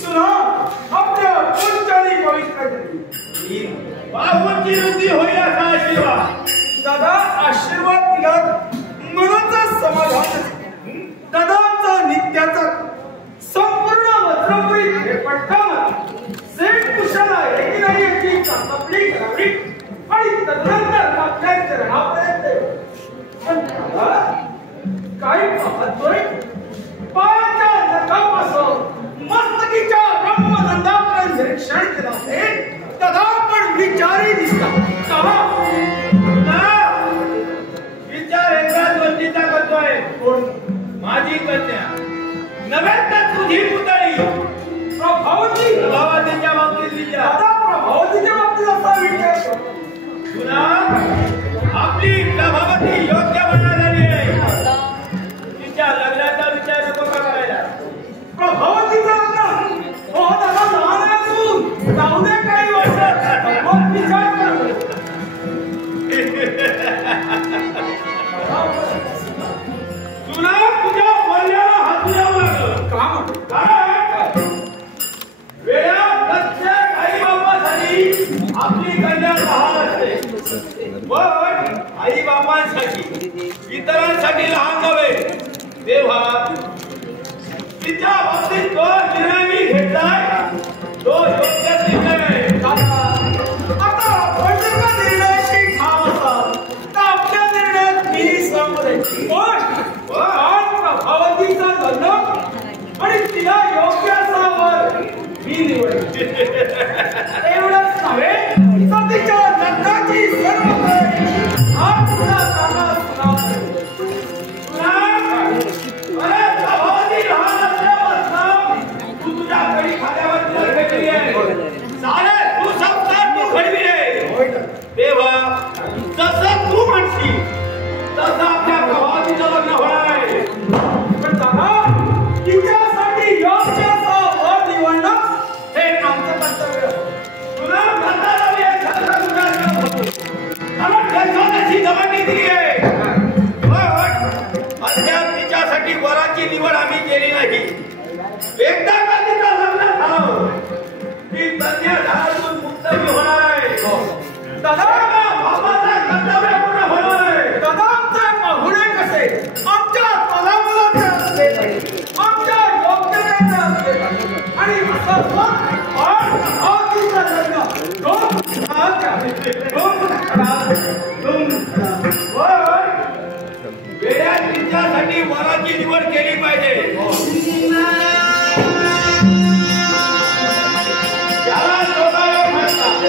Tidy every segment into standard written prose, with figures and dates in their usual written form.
सुना अपने पुंजनी पवित्र बाहूची वृद्धी होईल असा आशीर्वाद. दादा आशीर्वाद दिला मनाचा समाधान. दादांचा नित्याचा संपूर्ण वज्रपुरी पट्टामध्ये सेठ कुशाला एक नाही याची चाचपणी करावी आणि तदनंतर आपल्या चरणापर्यंत. काय पाहतोय पायाच्या नखापासून मस्तकीच्या ब्रह्मगंधापर्यंत निरीक्षण केलं आहे. दादा पण विचारी दिसतात. विचार एकाच गोष्टीचा करतोय. माझी कन्या नव्हे तर तुझी पुतळी प्रभावतीच्या बाबतीत विचार. प्रभावतीच्या बाबतीत असा विचार तुला आपली प्रभावती योग्य बनवलेली आहे. तिच्या लग्नाचा विचार नको करायला. प्रभावतीचा लग्न हो दादा लहान आहे तू. जाऊ दे काही वर्ष मग विचार कर. तुला तुझ्या वडिलांना हात लावू लागलं का म्हणतो. वेळा प्रत्येक आई बाबासाठी आपली कन्या लहान असते. पण आई बाबांसाठी इतरांसाठी लहान नव्हे. तेव्हा तिच्या बाबतीत तो निर्णय मी घेतलाय तो योग्य निर्णय आहे. आता आपण जर का निर्णयाशी ठाम असाल तर आपल्या निर्णयात मी सहमत आहे. पण प्रभावतीचा लग्न आणि तिला योग्य असा वर मी निवड. एवढंच नव्हे तर तिच्या लग्नाची सर्व तयारी हा तुला दादा सुनावतो. अरे प्रभावती लहान असल्यापासून तू तुझ्या घरी खाल्यावर तुला भेटली आहे. चालेल तू संस्कार तू घडवी रे. तेव्हा जसं तू म्हणशील तसं आपल्या प्रभावतीचं लग्न होणार आहे. पण दादा तिच्यासाठी योग्य असा वर निवडणं हे आमचं कर्तव्य. तुला करता येईल सगळं तुझ्या होतो. कारण देशाची जबाबदारी दिली आहे. अद्याप तिच्यासाठी वराची निवड आम्ही केली नाही. एकदा का तिचं लग्न झालं ती कन्या झाडातून मुक्त होणार आहे. दादा बाबाचा कर्तव्य पूर्ण होणार आहे. दादांचे पाहुणे कसे आमच्या तलावाचे असले आमच्या योग्यतेचे असले आणि असं आधीचं लग्न वेळा तिच्यासाठी वराची निवड केली पाहिजे. त्याला लोकांना म्हणतात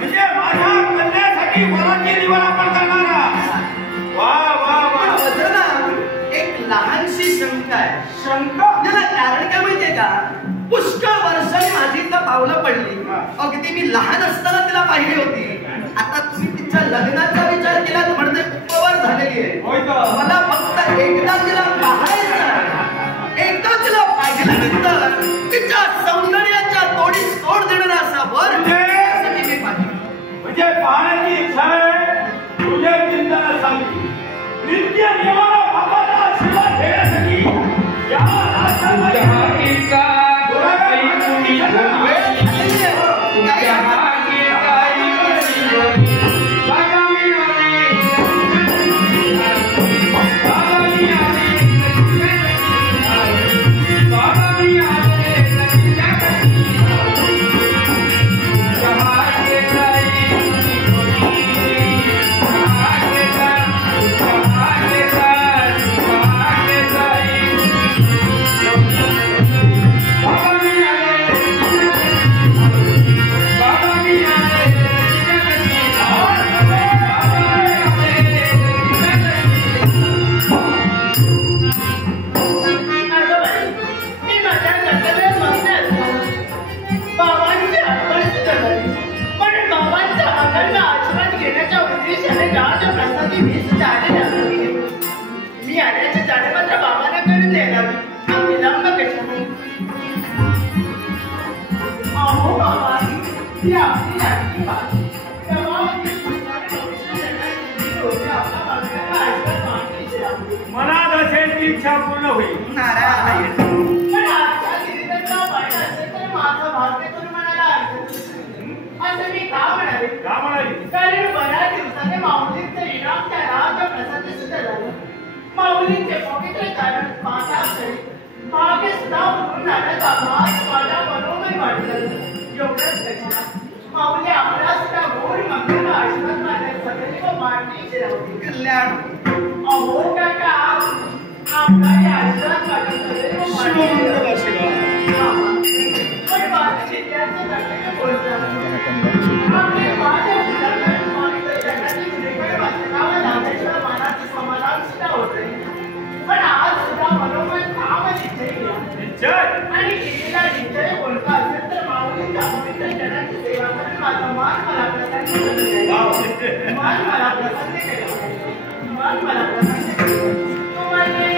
म्हणजे माझ्या कन्यासाठी धर्माची निवड आपण करणारा. वा वा वा. ना एक लहानशी शंका आहे. शंका त्याला कारण काय माहितीये का? पुष्कळ वर्षांनी माझी इथं पावलं पडली. अगदी मी लहान असताना तिला पाहिली होती. आता तुम्ही तिच्या लग्नाचा विचार केला म्हणजे उपवर झालेली आहे. मला फक्त एकदा तिला पाहायचं आहे. एकदा तिला पाहिल्यानंतर तिच्या सौंदर्याच्या तोडीस तोड देणारा असा वर मी पाहिजे. म्हणजे पाहण्याची इच्छा आहे. तुझे चिंतन सांगली नित्य नियमाला बाबाचा आशीर्वाद घेण्यासाठी या राष्ट्रामध्ये मी आल्याचे जाणे मात्र बाबांना करून द्यायला विलंब कशाने? अहो बाबा मनात असेल ती इच्छा पूर्ण होईल. नारायण पण आजच्या गिरीधरला वाईट असेल तर माझा भाग्य करून म्हणायला असं मी का म्हणाले? का म्हणाली? कारण बऱ्याच दिवसाने माऊलींचं इनाम त्या राजप्रसादी सुद्धा झालं. माऊलींचे पवित्र कारण माताक्षरी मागे सुद्धा उठून राहण्याचा आभास माझ्या मनोमय वाटलं. एवढंच कशाला माऊली आपला सुद्धा गोड मंगल आशीर्वाद मारण्यासाठी व मांडणीची राहते. कल्याण अहो काका आपला या आशीर्वाद मारण्यासाठी व मांडणीची पण माझ्या जिल्ह्याचं कर्तव्य बोलतात. आपले माझ्या मुलांना मागितलं जगाची श्रीकडे वाचनावा लागायच्या मनाचं समाधान सुद्धा होते. पण आज सुद्धा मनोमन काम निश्चय आणि केलेला निश्चय बोलका असेल तर माऊलीच्या पवित्र जनाची सेवा करून माझा मान मला प्रसन्न करून मान मला प्रसन्न केलं. मान मला प्रसन्न केलं. तुम्हाला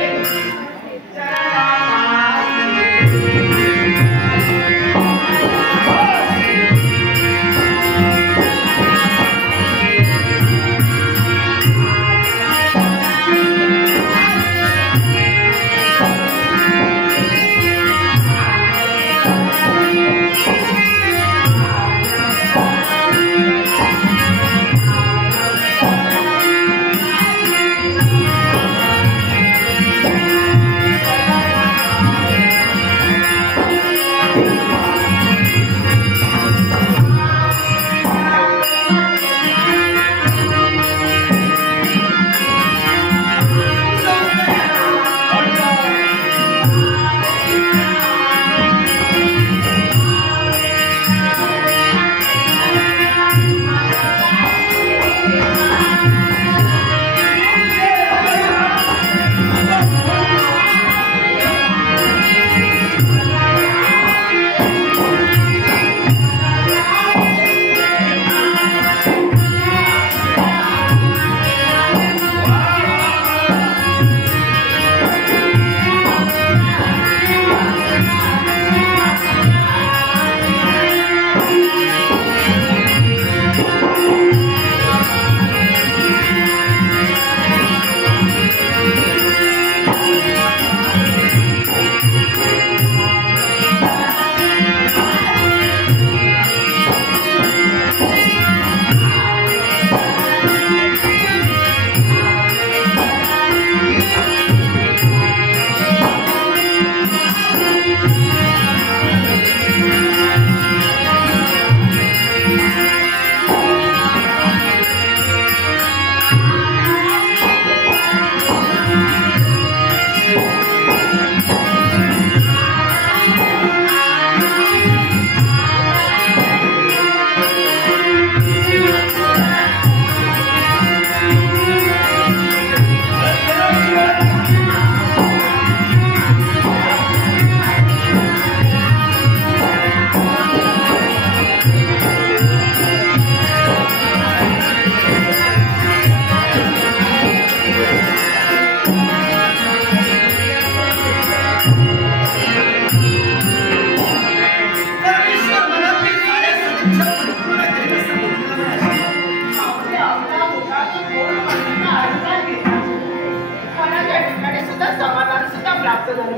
प्राप्त झाले.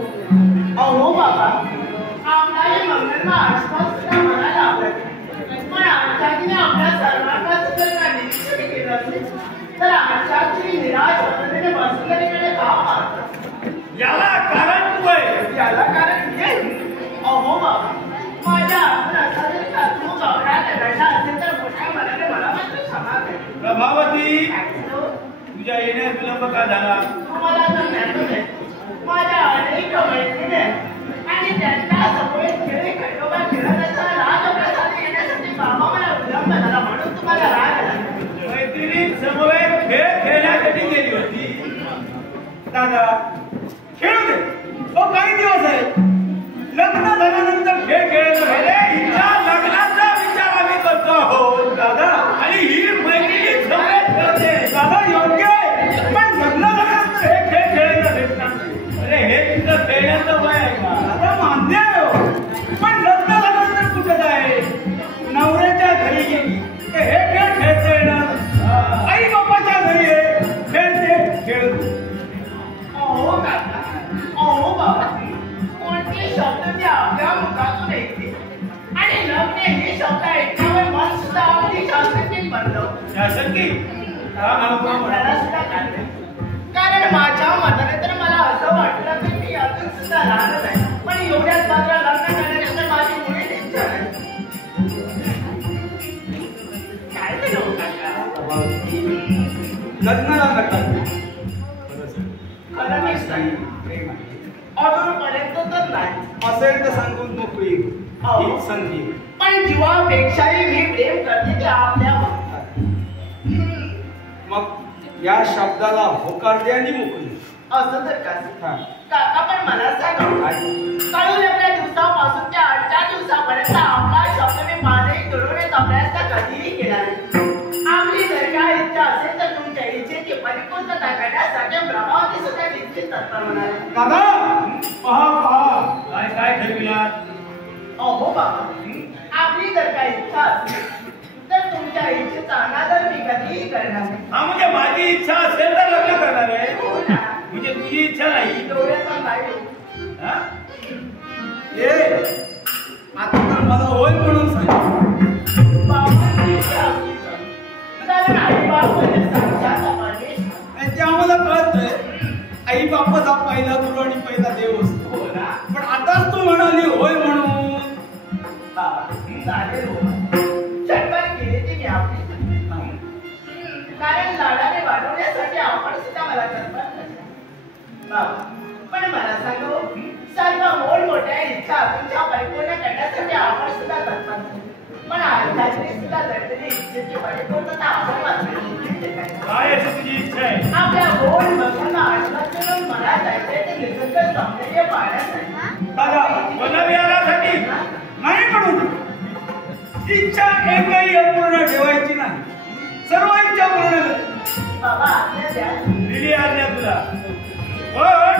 अहो बाबा, आपला हे मंगलमय आसपास सुद्धा मनाला आवडत. पण आचार्याने आपल्या सर्वांना सुद्धा निरीक्षण केलं असेल तर आचार्याची निराश पद्धतीने वसुंधरेकडे का पाहतात? याला कारण तू आहे. याला कारण हे? अहो बाबा, माझ्या आपण असा जर तू गवऱ्यात रडला असेल तर मोठ्या मनाने मला मात्र क्षमा कर. प्रभावती, तुझ्या येण्यास विलंब का झाला? तुम्हाला तर ज्ञातच आहे, माझ्या अनेक मैत्रिणी आणि त्यांच्या समोर खेळ खंडोबा खेळण्याचा राजप्रसाद येण्यासाठी बाबा मला विलंब झाला म्हणून तुम्हाला राग आला. मैत्रिणी समवेत खेळ खेळण्यासाठी गेली होती. दादा खेळू दे. हो काही दिवस आहे. लग्न झाल्यानंतर खेळ खेळत अरे हिच्या लग्नाचा विचार आम्ही करतो आहोत दादा. आणि ही मैत्रिणी समवेत करते. दादा योग्य आहे, पण लग्न झाल्यानंतर हे खेळ खेळायला भेटणार नाही. अरे हे तुझं खेळण्याचं वय आहे का? दादा मान्य आहे हो. पण लग्न झाल्यानंतर कुठं आहे? नवऱ्याच्या घरी गेली तर हे खेळ खेळता येणार. आई बापाच्या घरी आहे खेळते खेळतो. अहो काका, अहो बाबा, कोणते शब्द ते आपल्या मुखातून येते आणि लग्न हे शब्द ऐकल्यावर मन सुद्धा अगदी शास्त्रज्ञ बनलं. शासकी आपल्याला सुद्धा काढलं. कारण माझ्या मताने तर मला असं वाटलं की मी अजून सुद्धा लहानच आहे, पण एवढ्याच मात्र लग्न झाल्यानंतर माझी मुळे टेन्शन आहे. काय ते लोक काका? लग्नाला नका खरं मी सांगितलं अजूनपर्यंत तर नाही. असेल तर सांगून मोकळी ही संधी. पण जीवापेक्षाही मी प्रेम करते ते आपल्यावर. मग या शब्दाला होकार दे आणि मोकळी. असं तर हा. काका पण मला सांगा, कळवल्याच्या दिवसापासून ते 8 दिवसापर्यंत आपला शब्द मी माझे जुळवण्याचा प्रयत्न कधीही केला नाही. आपली जर काय इच्छा असेल तर तुमच्या इच्छेची परिपूर्तता करण्यासाठी प्रभावती सुद्धा निश्चित तत्पर होणार आहे. दादा पहा पहा काय काय ठरविला? अहो बाबा, आपली जर काही इच्छा असेल तर तुमच्या इच्छेचा अनादर मी कधीही करणार नाही. हा म्हणजे माझी इच्छा असेल तर लग्न करणार आहे. हो ना, म्हणजे तुझी इच्छा नाही. डोळ्याचा नाही. हा? ये आता तर मला होय म्हणून सांग. बाबांची इच्छा असली तर. कारण आई बाप म्हणजे साक्षात परमेश्वर. आणि ते आम्हाला कळतंय. आई बापाचा पहिला गुरु आणि पहिला देव असतो. हो ना? पण आताच तू म्हणाली होय म्हणून. बाबा, चालेल हो. चटपट केली ती मी आपली. कारण लाडाने वाढवण्यासाठी आपण सुद्धा मला कल्पना नसते. बाबा, पण मला सांगू, सर्व मोठमोठ्या इच्छा तुमच्या परिपूर्ण करण्यासाठी आपण सुद्धा तत्पर नसतो. पण आजची सुद्धा लढलेली इच्छेची परिपूर्णता आपण मात्र निश्चित करायची. काय अशी तुझी इच्छा आहे? आपल्या गोड भक्तांना आश्वासन देऊन मला जायचंय ते निसर्ग सौंदर्य पाहण्यासाठी. दादा वनविहारासाठी नाही म्हणून इच्छा एकही अपूर्ण ठेवायची नाही. सर्व इच्छा पूर्ण कर. बाबा, आपल्या द्या. दिली आज्ञा तुला. पण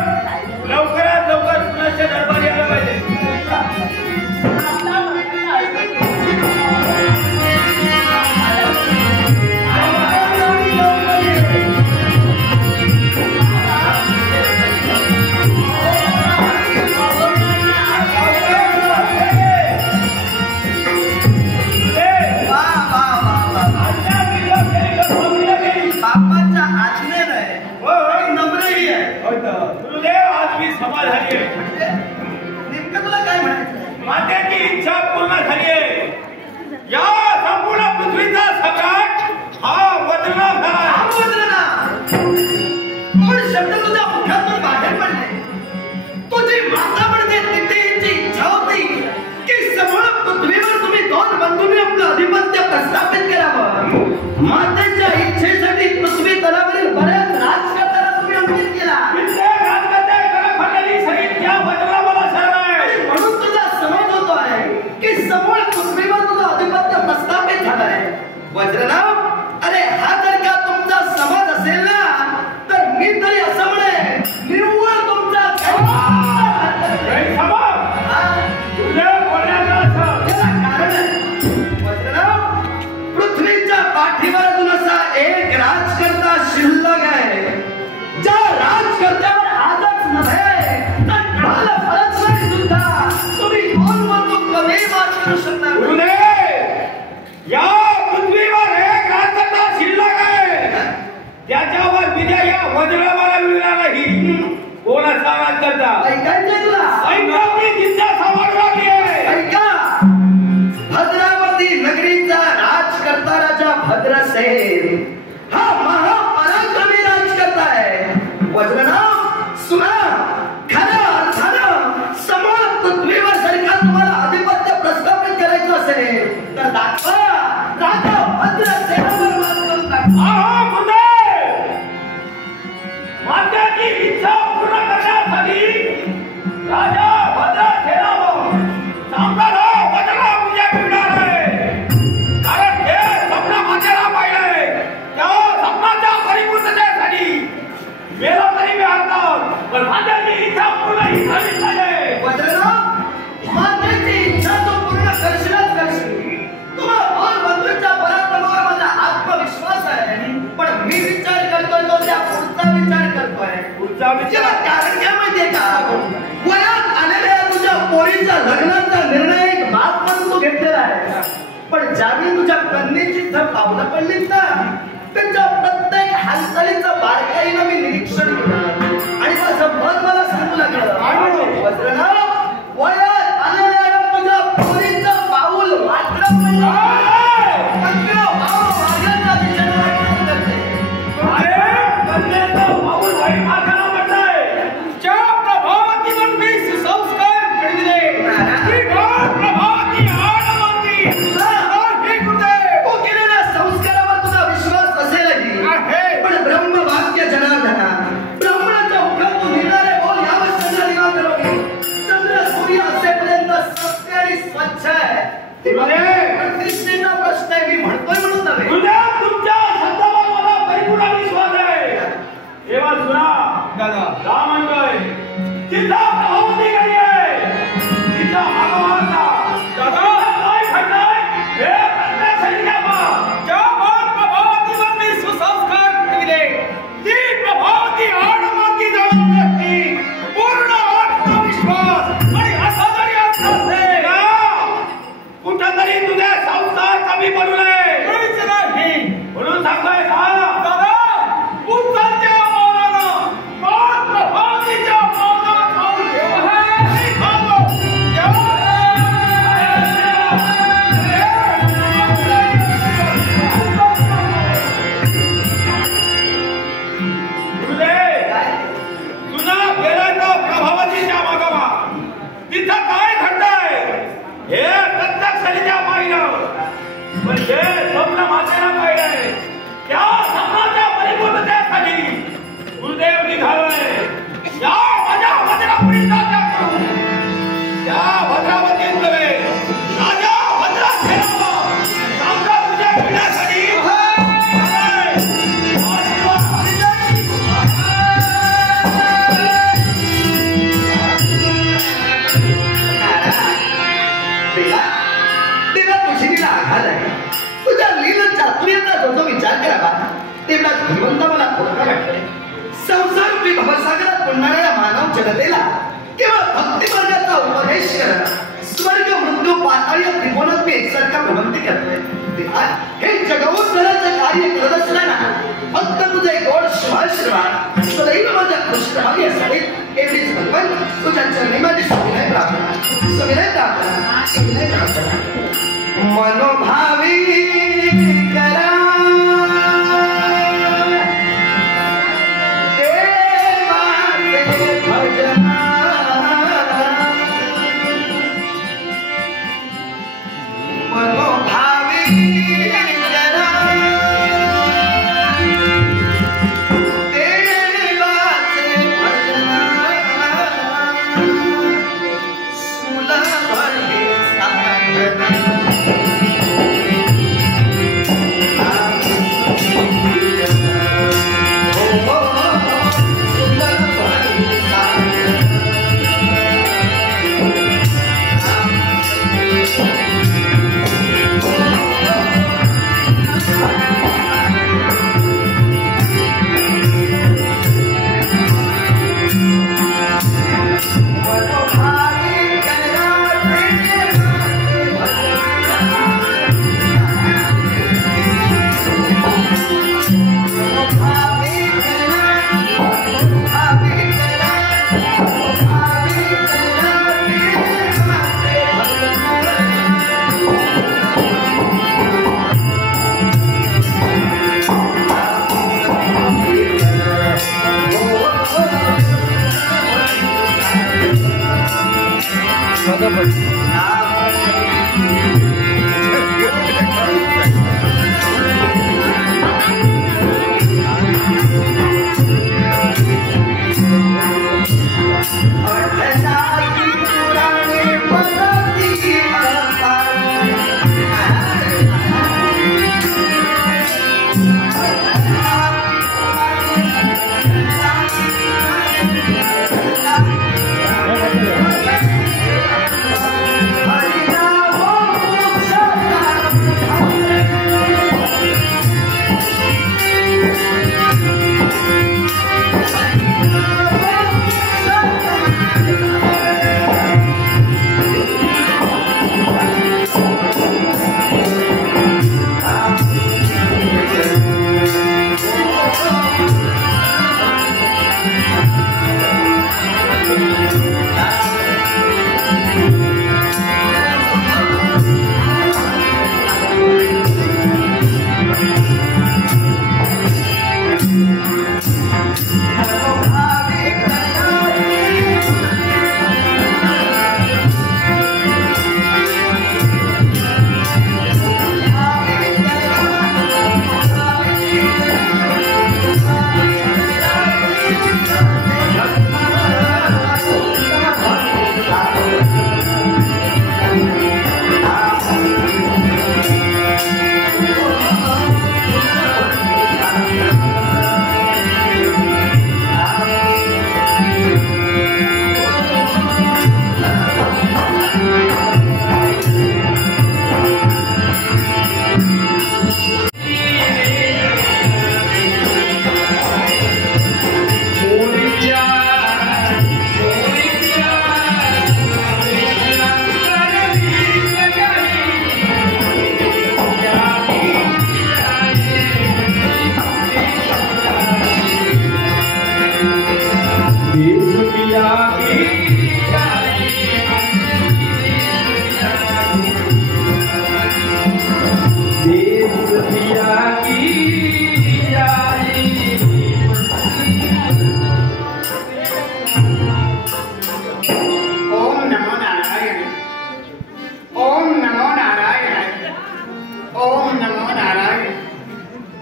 लवकरात लवकर कुणाच्या दरबारी यायला पाहिजे. आपला भक्तांना आश्वासन बापाच्या आज्ञेनं आहे. नम्रही आहे. गुरुदेव, आज मी समाधानी आहे. नेमकं तुला काय म्हणायचं? मातेची इच्छा पूर्ण झाली आहे. या संपूर्ण पृथ्वीचा सकाळ हा बदलला झाला. पण शब्द तुझ्या मुखातून बाहेर पडले. तुझी माता म्हणते तिथे इच्छा होती की समोर पृथ्वीवर तुम्ही 2 बंधूंनी आपलं आधिपत्य प्रस्थापित करावं. मातेच्या इच्छेसाठी पृथ्वी तलावरील बऱ्याच राजकर्त्यांना तुम्ही अंकित केला. म्हणून तुझा समज होतो आहे की समोर पृथ्वीवर तुझं आधिपत्य प्रस्थापित झालं आहे. वज्रनाव, अरे हा जर का तुमचा समज असेल ना तर मी तरी असं म्हणे निव्वळ तुमचा वज्रनाव, पृथ्वीच्या पाठीवर अजून असा एक राजकर्ता शिल्लक आहे ज्या राजकर्त्यावर आजच नव्हे करू शकणार. गुरुदेव या पृथ्वीवर एक राजसत्ता शिल्लक आहे त्याच्यावर विजय या वज्रमाला मिळणार नाही. कोणाचा राज करता ऐकायचंय तुला? ऐका मी जिद्द समाजवादी आहे. ऐका भद्रावती नगरीचा राज करता राजा भद्रसेन हा महापराक्रमी राज करताय. वज्रनाव सुना खऱ्या अर्थानं समोर पृथ्वीवर जर का तुम्हाला आधिपत्य प्रस्थापित करायचं असेल तर दाखवा राजा भद्रसेनावर मात करून दाखवा. हा गुरुदेव माझ्याची इच्छा पूर्ण करण्यासाठी राजा भद्रसेनावर साम्राज्य वज्रनाव विजय मिळणार आहे. कारण हे स्वप्न माझ्याला पाहिलंय त्या स्वप्नाच्या परिपूर्णतेसाठी मेला तरी मी आणतात पण माझ्याची इच्छा पूर्ण ही झालीच पाहिजे. वज्रनाव माझ्याची इच्छा तो पूर्ण करशीलच करशील. तुम्हाला और बंधूंच्या पराक्रमावर माझा आत्मविश्वास आहे पण मी विचार करतोय तो त्या पुढचा विचार करतोय. पुढचा विचार कारण काय माहितीये का वयात आलेल्या तुझ्या पोरीच्या लग्नाचा निर्णय एक बाप म्हणून तू घेतलेला आहे पण ज्यावेळी तुझ्या कन्येची थर पावलं पडलीत ना त्यांच्या प्रत्येक हालचालीचं बारकाईनं मी निरीक्षण केलं आणि माझं मन मला सांगू लागलं वज्रनाव वयात आलेल्या तुझ्या पोरीचं पाऊल मात्र जनतेला केवळ भक्ती मार्गाचा उपदेश करा. स्वर्ग मृत्यू पाताळ या त्रिकोणात मी एकसारखा भ्रमंती करतोय. हे जगवून घराचं कार्य करत असताना फक्त तुझे गोड शिवाशिवाय सदैव माझ्या पृष्ठभागी असावेत एवढीच भगवान तुझ्या चरणी माझी सविनय प्रार्थना सविनय प्रार्थना सविनय प्रार्थना. मनोभावी करा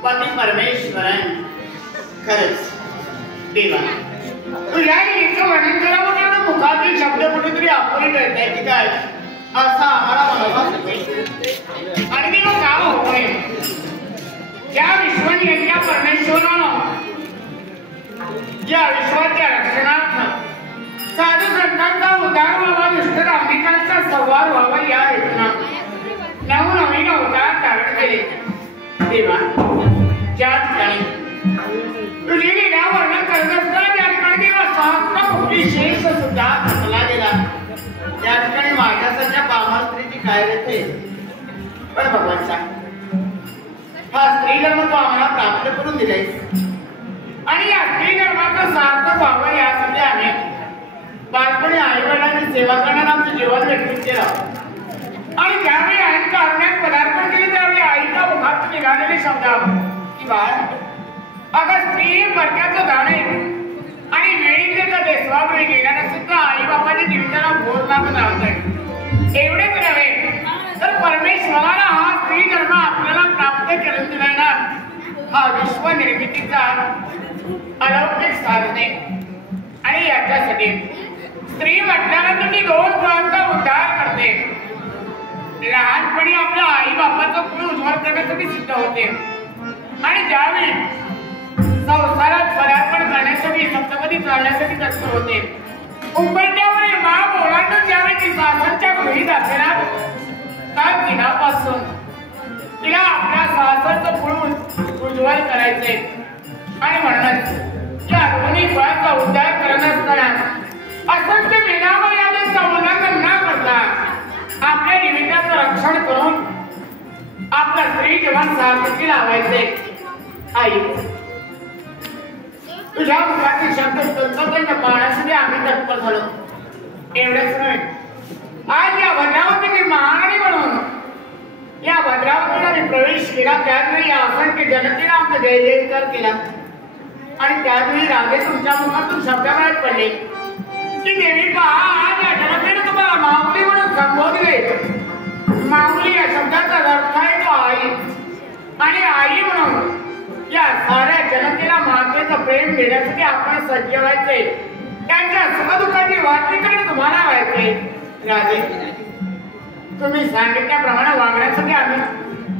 पती परमेश्वरन खरंच देवा तुझ्या इतकं वर्णन करावं कारण मुखातील शब्द कुठेतरी अपुरी ठरताय की काय असा आम्हाला म्हणावा आणि मी मग का होतोय ज्या विश्वनियंत्या परमेश्वरानं या विश्वाच्या रक्षणार्थ साधू संतांचा उद्धार व्हावा दुष्ट धार्मिकांचा संवार व्हावा या हेतूनं नवनवीन अवतार धारण केले देवा ज्या ठिकाणी तुझी लीला वर्णन करत असताना त्या ठिकाणी देवा सहस्त्र शेष सुद्धा थकला गेला त्या ठिकाणी माझ्यासारख्या कामा स्त्रीची काय रहते पण भगवान सांग हा स्त्री धर्म तो आम्हाला प्राप्त करून दिलाय आणि या स्त्री धर्माचं सार्थक व्हावं यासाठी आम्ही बालपणी आईवडिलांनी सेवा करण्याला आमचं जीवन व्यतीत केलं आणि ज्यावेळी आईच्या अरण्यात पदार्पण केले त्यावेळी आईच्या मुखात निघालेले शब्द की बाळ अगं स्त्री परक्याचं जाणे आणि वेळीचे तर देशवाकडे गेल्यानं सुद्धा आई बाबाच्या जीविताला भोर लागत राहत एवढेच नव्हे तर परमेश्वराला हा स्त्री धर्म आपल्याला प्राप्त करून दिलाय ना हा विश्व निर्मितीचा अलौकिक साधने आणि याच्यासाठी स्त्री म्हटल्यानंतर ती दोन कुळांचा उद्धार करते लहानपणी आपल्या आई बापाचं कुळ उज्ज्वल करण्यासाठी सिद्ध होते आणि ज्यावेळी संसारात पदार्पण करण्यासाठी सप्तपदी चालण्यासाठी तत्पर होते उंबरठ्यावर माप ओलांडून ज्यावेळी ती सासरच्या घरी जाते ना त्या दिनापासून तिला आपल्या सासरचं कुळ उज्ज्वल करायचंय आणि म्हणूनच त्या दोन्ही कुळांचा उद्धार करत असताना असंख्य वेदामर्यादेचं उल्लंघन न करता आपल्या जीविताचं रक्षण करून आपलं स्त्री जीवन सार्थकी लावायचे आई तुझ्या मुखातील शब्द तंतोतंत पाहण्यासाठी आम्ही तत्पर झालो एवढंच नाही आज या भद्रावतीने महाराणी म्हणून या भद्रावतीला मी प्रवेश केला त्याचवेळी या असंख्य जनतेला आमचा जय जयकार केला आणि त्याचवेळी राधे तुमच्या मुखातून शब्द बाहेर पडले की देवी पहा आज या जनतेने तुम्हाला माऊली म्हणून संबोधले माऊली या शब्दाचा अर्थ आहे तो आई आणि आई म्हणून या साऱ्या जनतेला मातेचं प्रेम देण्यासाठी आपण सज्ज व्हायचे त्यांच्या सुखदुःखाची वाटणी तुम्हाला व्हायचे राजे तुम्ही सांगितल्याप्रमाणे वागण्यासाठी आम्ही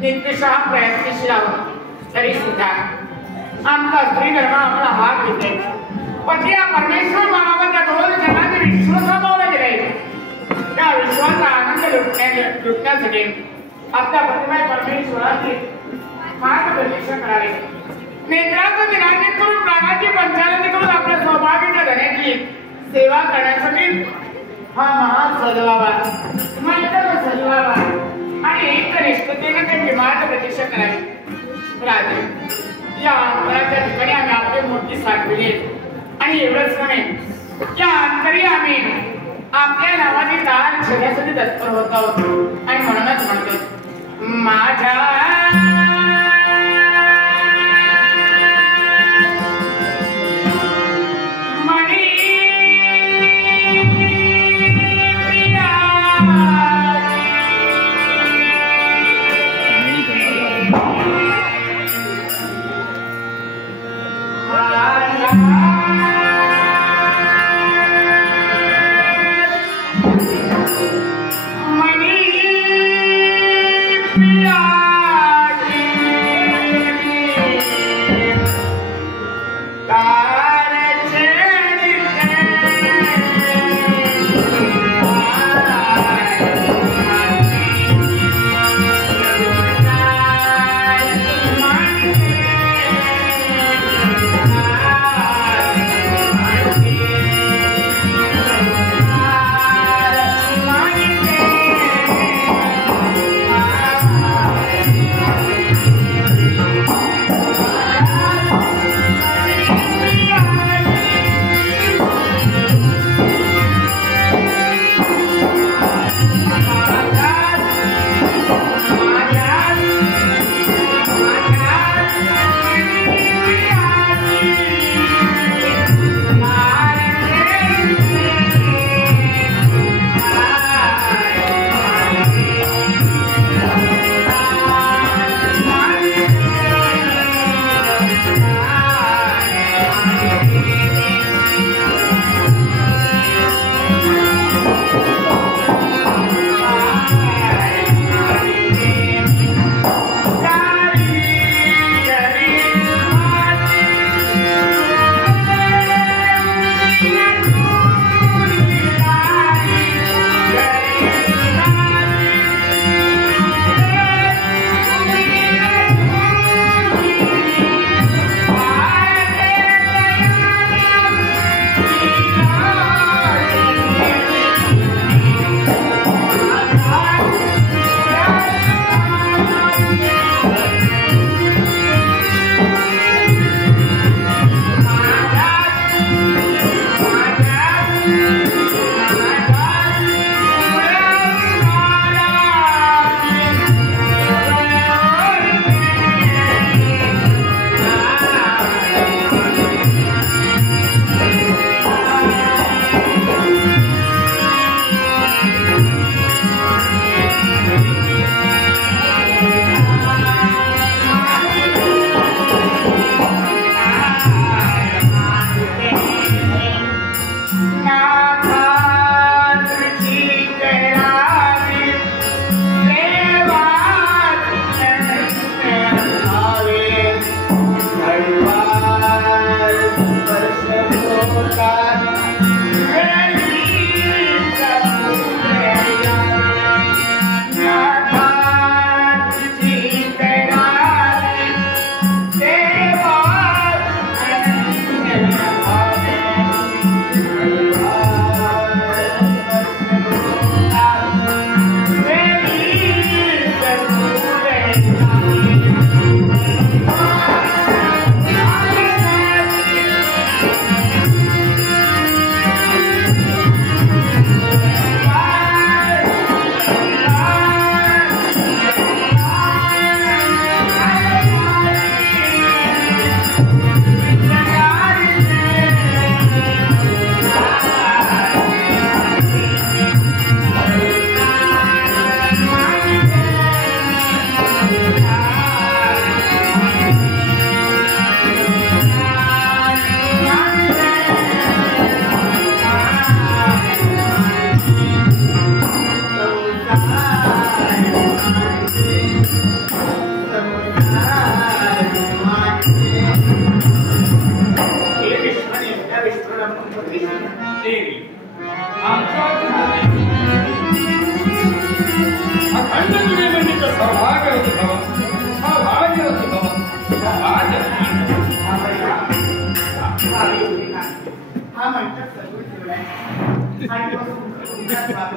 नित्यशः प्रयत्नशील आहोत तरी सुद्धा आमचा स्त्री धर्म आम्हाला हात घेते पण या परमेश्वर मानावर दोन जगांचे विश्व सामावलं गेले त्या विश्वाचा आनंद लुटण्यासाठी आपल्या प्रतिमा परमेश्वराची मार्गदर्शन करावे नेत्राचं दिनांकित करून प्राणाची पंचायती करून आपल्या सौभाग्याच्या धन्याची सेवा करण्यासाठी हा महान सजवावा मंत्र सजवावा आणि एकनिष्ठतेने त्यांची मार्गदर्शन करावे राजे या अंतराच्या ठिकाणी आम्ही आपली मूर्ती साठवली आणि एवढंच नव्हे या अंतरी आम्ही आपल्या नावाची दार छेडण्यासाठी तत्पर होत आहोत आणि म्हणूनच म्हणतो माझ्या मनी प्रिया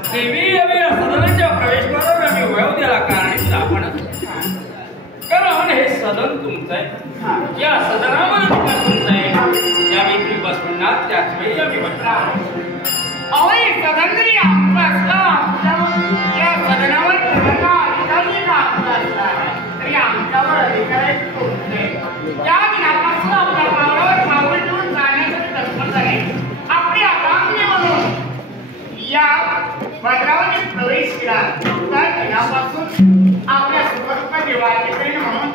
देवी आम्ही सदनाच्या प्रवेशद्वारावर आम्ही वळव द्याला कारण आपण कारण हे सदन तुमचं आहे या सदनावर तुमचं आहे ज्यावेळी तुम्ही बसणार त्याच वेळी आम्ही बसणार अवय सदनरी या सदनावर तरी आमच्यावर अधिकार तुमचे या दिनापासून आपल्या पावलावर पाऊल ठेवून जाण्यासाठी तत्पर झाले आपली आकांक्षी म्हणून या भद्रावती प्रवेश केला त्या दिनापासून आपल्या सुखदुःख निवारणी म्हणून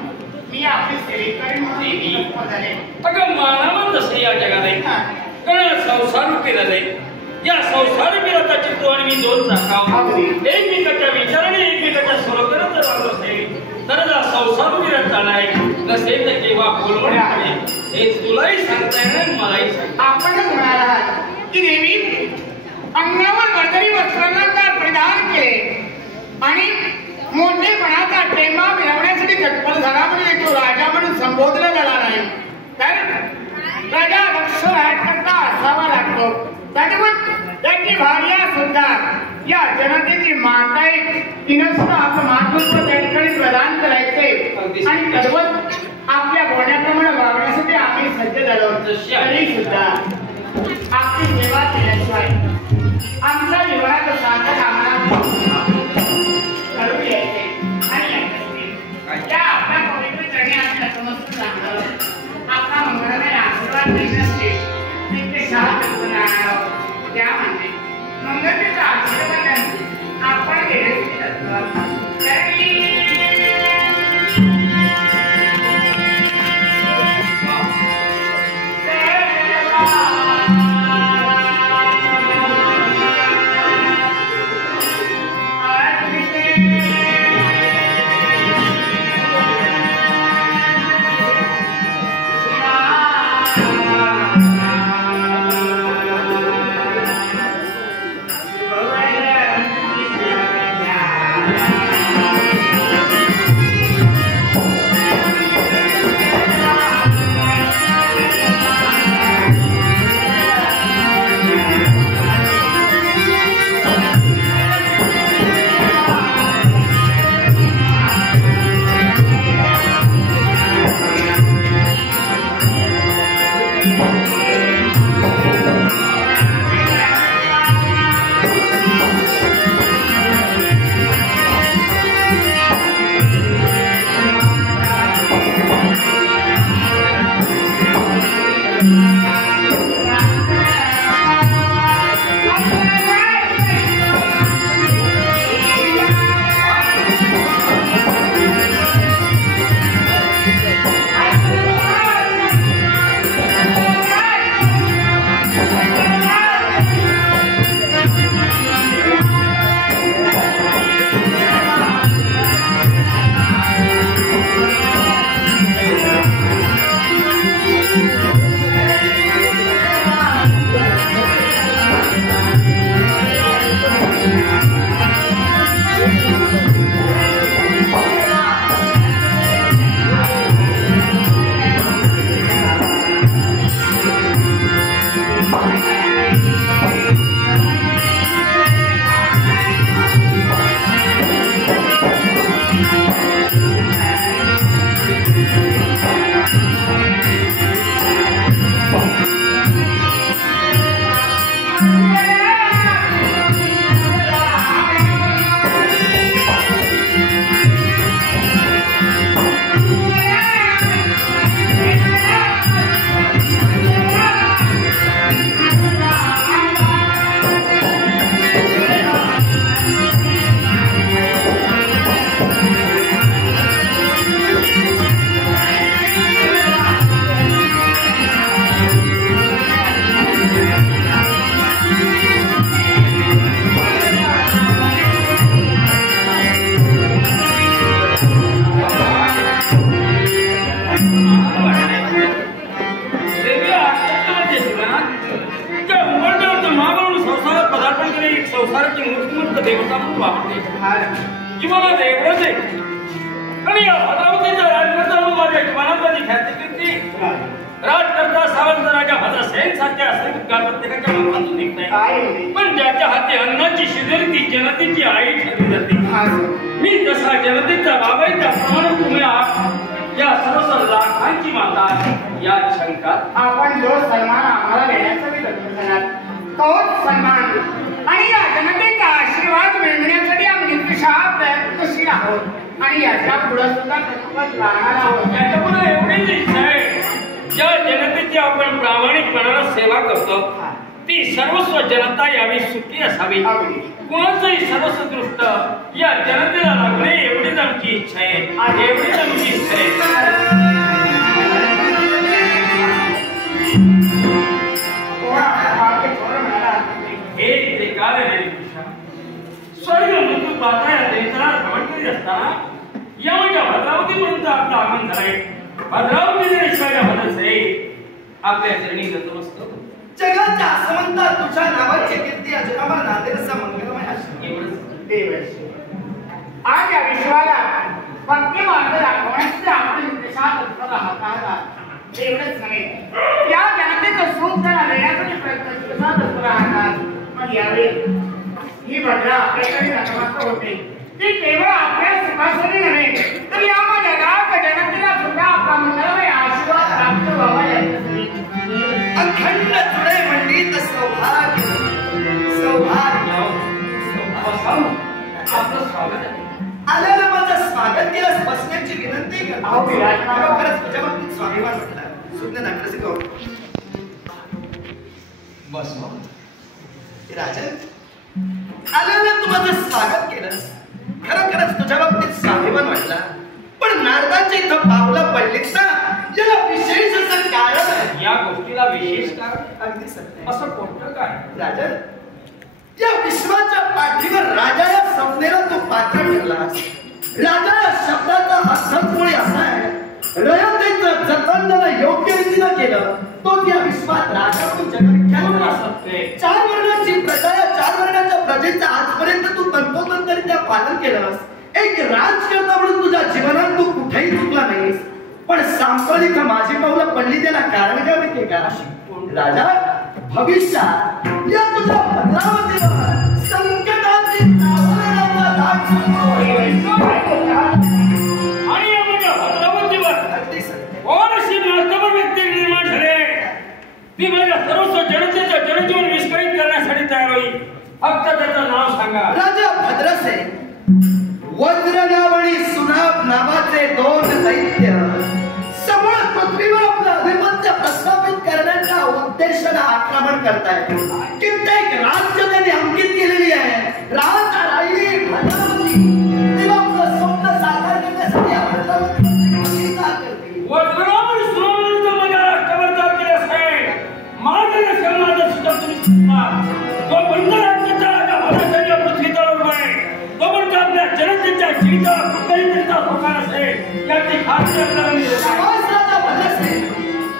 मी आपली सेवेकरी म्हणून तत्पर झाले अगं मानव जसं या जगात आहे कारण संसार केला जाईल या संसार विरोधाची तो आणि मी दोन चाकाव एकमेकाच्या विचाराने एकमेकाच्या सरोवरात जर वागत असेल तर जा संसार विरोध चालणार नसेल तर केव्हा बोलवणे हे तुलाही सांगता येणार मलाही सांगता आपणच म्हणाल आहात की देवी अंगावर बर्दरी वस्त्रांना परिधान केले आणि मोठेपणाचा टेमा मिळवण्यासाठी झटपट झाला म्हणजे तो राजा म्हणून संबोधला गेला नाही तर राजा दक्ष करता असावा लागतो त्याची भार्या सुद्धा या जनतेची माता आहे तिनं सुद्धा आपलं मातृत्व त्या ठिकाणी प्रदान करायचंय आणि तद्वत आपल्या बोलण्याप्रमाणे वागण्यासाठी आम्ही सज्ज झालो तरी सुद्धा आपली सेवा केल्याशिवाय आमचा विवाहाचा साधक आम्हाला करून यायचे आणि त्या आपल्या पवित्र चरणी आपल्या समस्त सांगणार आपला मंगळमय आशीर्वाद देण्यासाठी त्या म्हणजे मंगळतेचा आशीर्वाद आपण Yeah. देवता म्हणून वापरते जीवनात एवढंच आहे. आणि या भद्रावतीचा राजकर्ता म्हणून माझ्या जीवनात ख्याती कीर्ती राजकर्ता सावंत राजा भद्रसेन सारख्या असं प्रत्येकाच्या मुखातून निघत आहे. पण ज्याच्या हाती अन्नाची शिदोरी ती जनतेची आई ठरली जाते. मी जसा जनतेचा बाबा आहे त्याप्रमाणे तुम्ही या सर्व लाखांची माता या शंका आपण जो सन्मान आम्हाला देण्याचा विचार तोच सन्मान आणि या जनतेचा आशीर्वाद मिळवण्यासाठी आम्ही निष्काम प्रयत्नशील आहोत आणि याच्या पुढे सुद्धा प्रथमच राहणार आहोत. याच्या पुढे एवढीच इच्छा आहे ज्या जनतेची आपण प्रामाणिकपणाने सेवा करतो ती सर्वस्व जनता यावी सुखी असावी. कोणाचंही सर्वस्व दृष्ट या जनतेला लागणे एवढीच आमची इच्छा आहे. एवढीच आमची इच्छा आहे. हे ते कार्य आहे स्वर्ग मृत्यू पाहता या देशाला भ्रमण करीत असताना या माझ्या भद्रावतीपर्यंत आपलं आगमन झालंय. भद्रावती देशाच्या भद्रसे आपल्या चरणी नतमस्तक जगाच्या आसमंतात तुझ्या नावाची कीर्ती अजरामर नांदेल असा मंगलमय आशीर्वाद. आज या विश्वाला भक्ती मार्ग दाखवण्यासाठी आपण देशात उत्सव आहात. एवढंच नव्हे या जनतेचं सुख त्यांना देण्यासाठी प्रयत्न राहतात. मग यावेळी ही भद्रा आपल्याकडे नतमस्तक होते. ती केवळ आपल्या सुखासाठी नव्हे तर या जगात जनतेला सुद्धा आपला मंगलमय आशीर्वाद प्राप्त व्हावा यासाठी अखंड जुळे मंडित सौभाग्य सौभाग्य आपलं स्वागत आहे. आल्याला माझं स्वागत केलं बसण्याची विनंती करतो. खरंच तुझ्या बाबतीत स्वाभिमान वाटला. सुज्ञ नाटकसी गौरव बस राजन आल्याला तू माझं स्वागत केलंस. खरंच तुझ्या बाबतीत स्वाभिमान वाटला. पण नारदाच्या इथं पावलं पडलीत ना याला विशेष असं कारण आहे. या गोष्टीला विशेष कारण अगदी सत्य असं कोणतं काय राजन या विश्वाच्या पाठीवर राजा या संज्ञेला तू पात्र ठरलास. राजा या शब्दाचा अर्थपूर्ण असा आहे रयतेचं जतन त्यानं योग्य रीतीनं केलं तो त्या विश्वात राजा म्हणून जगविख्यात झाला. 4 वर्णाची प्रजा या 4 वर्णाच्या प्रजेचं आजपर्यंत तू तंतोतंतरित्या पालन केलंस. एक राजकर्ता म्हणून तुझ्या जीवनात तू कुठेही चुकला नाहीस. पण सांप्रतिक माझी पावलं पडली त्याला कारण काय माहितीये का राजा भविष्यात या तुझ्या भद्रावतीवर संकटाची नावाला दाट आणि या माझ्या भद्रावतीवर कोण अशी महत्त्वपूर्ण व्यक्ती निर्माण झाले ती माझ्या सर्वस्व जनतेचं जनजीवन विस्कळीत करण्यासाठी तयार होईल. फक्त त्याचं नाव सांगा. राजा भद्रसेन वज्रनाभ आणि सुनाभ नावाचे 2 दैत्य समूळ पृथ्वीवर आपलं आधिपत्य प्रस्थापित करण्याच्या उद्देशाने आक्रमण करतायत. कित्येक राज्य त्यांनी अंकित केलेली आहे. राजा राहिली भद्रावती तेव्हा आपलं स्वप्न साकार करण्यासाठी या भद्रावती वज्रनाभ आणि सुनाभांचा माझ्या राष्ट्रावर चाल केल्यास आहे. माझ्या समाजात सुद्धा तुम्ही सुटणार. तो बंद राज्याचा राजा भद्रसेन या पृथ्वी तळवर आहे. तो म्हणजे आपल्या जनतेच्या जीविताला कुठलाही तरीचा धोका नसेल याची खात्री आपल्याला मिळते.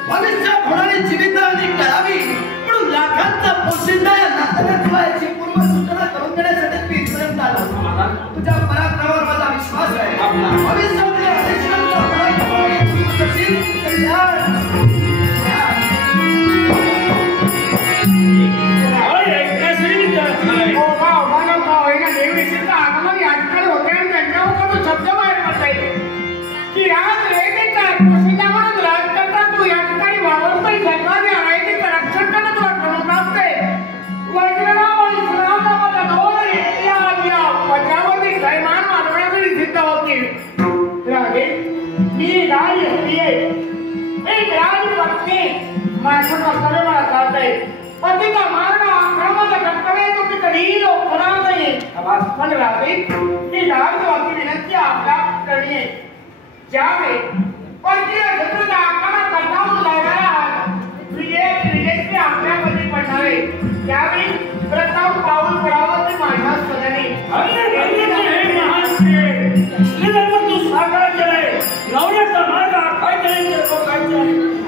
भविष्यात होणारी जीवितहानी टाळावी म्हणून लाखांचा पोशिंदा या नातेवाईकाची पूर्ण सूचना करून देण्यासाठी मी इथपर्यंत आलो. तुझ्या पराक्रमावर माझा विश्वास आहे. भविष्यातील पतीचा मार्ग आक्रमण कर्तव्य तुम्ही कधीही होणार नाही. पण मी लालवाची विनंती आपल्या करणे ज्यावेळी परकीय शत्रूचा आक्रमण करताना लागणारा विजय आपल्यामध्ये पडणारे त्यावेळी प्रथम पाऊल पडावं ते माझ्या सदने तू साकार केलंय. नवऱ्याचा मार्ग आखायचा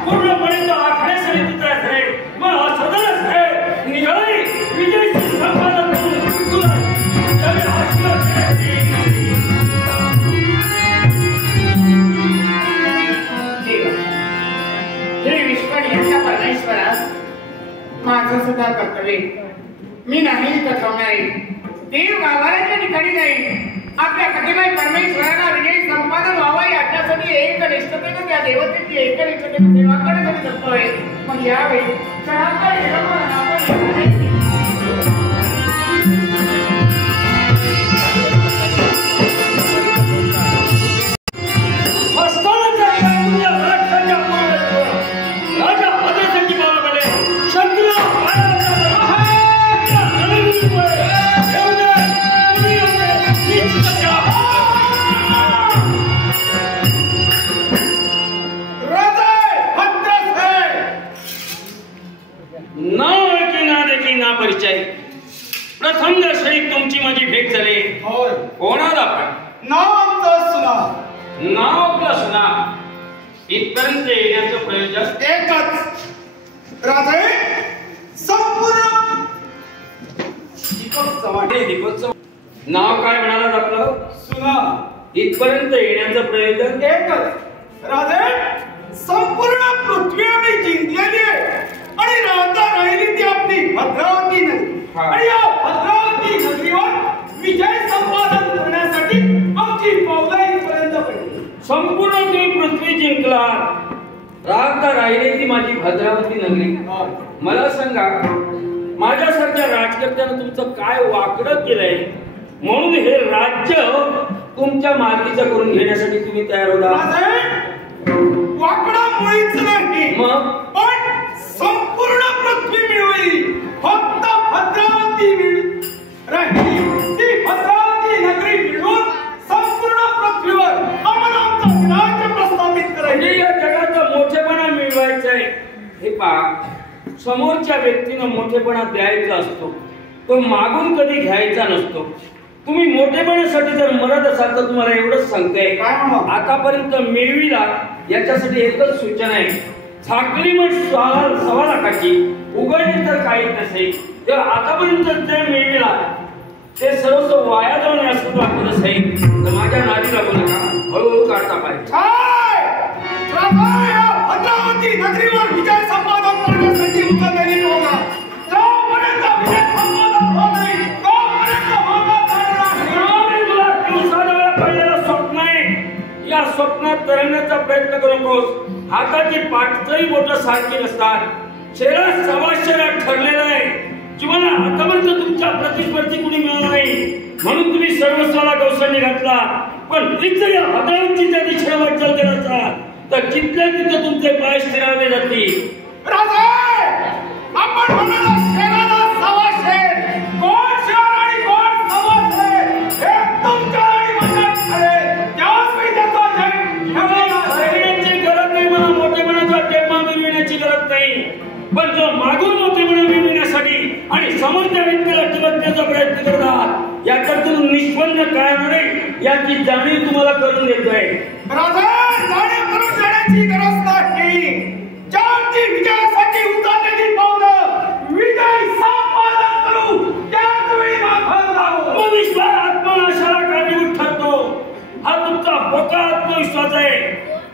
पूर्णपणे तो आखण्यासाठी चित्र आहे. मग सदनच आहे निघाली विजयची संपादन करून परमेश्वरा, माझं सुद्धा कर्तव्य मी नाही कथवणारे. देव गाभाऱ्याच्या ठिकाणी जाईल. आपल्या कथेबाई परमेश्वराला विजयी संपादन व्हावा याच्यासाठी एक निष्ठतेने त्या देवतेची एकनिष्ठतेने सेवा करण्यासाठी जगतोय. मग यावेळी क्षणाचा विलंब आपण प्रथम दर्शनी तुमची माझी भेट झाली. कोणाला आपण नाव आमचं सुना. नाव आपलं सुना. इथपर्यंत येण्याचं प्रयोजन एकच. राजे संपूर्ण दीपोत्सव. नाव काय म्हणालात आपलं? सुना. इथपर्यंत येण्याचं प्रयोजन एकच. राजे संपूर्ण पृथ्वी आम्ही जिंकलेली आहे आणि राहता राहिली ती आपली भद्रावती नगरी. आणि या भद्रावती नगरीवर विजय संपादन करण्यासाठी आमची पावलं इथपर्यंत पडली. संपूर्ण तुम्ही पृथ्वी जिंकला. राहता राहिली ती माझी भद्रावती नगरी. मला सांगा, माझ्यासारख्या राजकर्त्यानं तुमचं काय वाकडं केलंय म्हणून हे राज्य तुमच्या मालकीचं करून घेण्यासाठी तुम्ही तयार होता? वाकडा मुळीच नाही, मग पण संपूर्ण पृथ्वी मिळवली. फक्त भद्रावती राहिली. ती भद्रावती नगरी मिळवून संपूर्ण पृथ्वीवर आम्हाला आमचं राज्य प्रस्थापित करायचे. या जगाचा मोठेपणा मिळवायचा आहे. हे पहा, समोरच्या व्यक्तीनं मोठेपणा द्यायचा असतो, तो मागून कधी घ्यायचा नसतो. तुम्ही मोठेपणासाठी जर मरत असाल तर तुम्हाला एवढंच सांगते, आतापर्यंत मिळविला याच्यासाठी एकच सूचना आहे. झाकली मग 1.25 लाखाची, उघडली तर काही नसेल. तेव्हा आतापर्यंत जे मिळविला ते सर्व वाया जाऊन असं वाटत असेल तर माझ्या नादी लागू नका, हळूहळू काढता पाहिजे. भद्रावती नगरीवर विजय संपादन करण्यासाठी उतरलेली होता. जोपर्यंत विजय संपादन होत नाही तोपर्यंत स्वप्न आहे. या स्वप्नात तरंगण्याचा प्रयत्न करू नकोस. हाताची पाठचही बोट सारखी नसतात. चेहरा सवाशेला ठरलेला आहे. जीवना आतापर्यंत तुमच्या प्रतिस्पर्धी कुणी मिळाला नाही म्हणून तुम्ही सर्वस्वाला गवसणी घातला. पण तिथं या भद्रावतीच्या दिशेने वाटचाल करायचा तर तिथल्या तिथं तुमचे पाय स्थिरावले जातील. आपण म्हणाला शेराला सवाशेर, कोण शेर आणि कोण सवाशेर हे तुमच्या आणि माझ्यात ठरेल. त्याच मी त्याचा जगण्याची गरज नाही. मला मोठेपणाचा टेपा मिळविण्याची गरज नाही. पण जो मागून मोठेपणा मिळविण्यासाठी आणि समोरच्या व्यक्तीला टिकवण्याचा प्रयत्न करतात याच्यातून निष्पन्न काय होणे याची जाणीव तुम्हाला करून देतोय. जाणीव करून देण्याची गरज नाही. ज्यांची विजयासाठी उतरलेली पावलं विजय संपादन करू त्याच वेळी माघार लागू. विश्वास आत्मनाशाला कारणीभूत ठरतो. हा तुमचा बोका आत्मविश्वास आहे.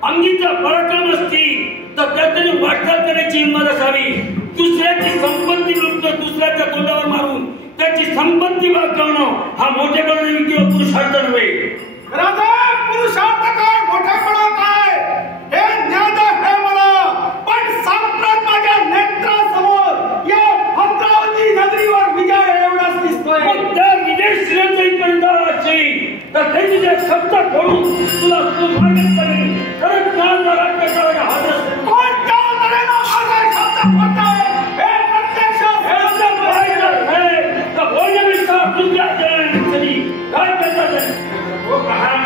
अंगीचा पराक्रम असती तर त्यातून वाटचाल करण्याची हिंमत असावी. दुसऱ्याची संपत्ती लुटणं, दुसऱ्याच्या तोंडावर मारून त्याची संपत्ती वागवणं हा मोठेपणा किंवा पुरुषार्थ नव्हे. पुरुषार्थ काय, मोठेपणा काय हे ज्ञात आहे मला. पण सांप्रत माझ्या नेत्रासमोर या भद्रावती नगरीवर विजय एवढाच दिसतोय. त्या विजय श्रेयांचाही कंटाळा असेल तर ते तुझ्या शब्द करून तुला सुभाषित करेल. कारण ज्ञान राज्य करायला हवं असेल. कोणत्या तऱ्हेनं माझा शब्द पडताय हे प्रत्यक्ष तर बोलण्यापेक्षा तुझ्या जनांनी काय करतात. वो कहा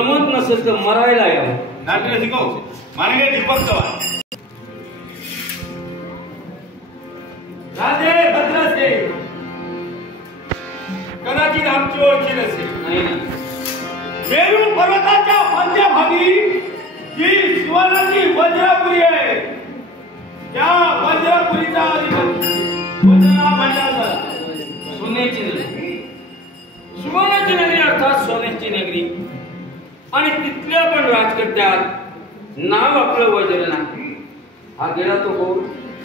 जमत नसेल तर मरायला यावं. नाट्य शिकव मानगे दीपक चव्हाण. राजे भद्रासे कदाचित आमची ओळखी नसेल. नाही ना. मेरू पर्वताच्या मध्यभागी जी सुवर्णाची वज्रपुरी आहे त्या वज्रपुरीचा अधिपती वज्रा मंडळ सोन्याची नगरी. सुवर्णाची नगरी अर्थात सोन्याची नगरी. आणि तिथल्या पण राजकर्त्यात नाव आपलं वज्र नाही. हा गेला तो कोण?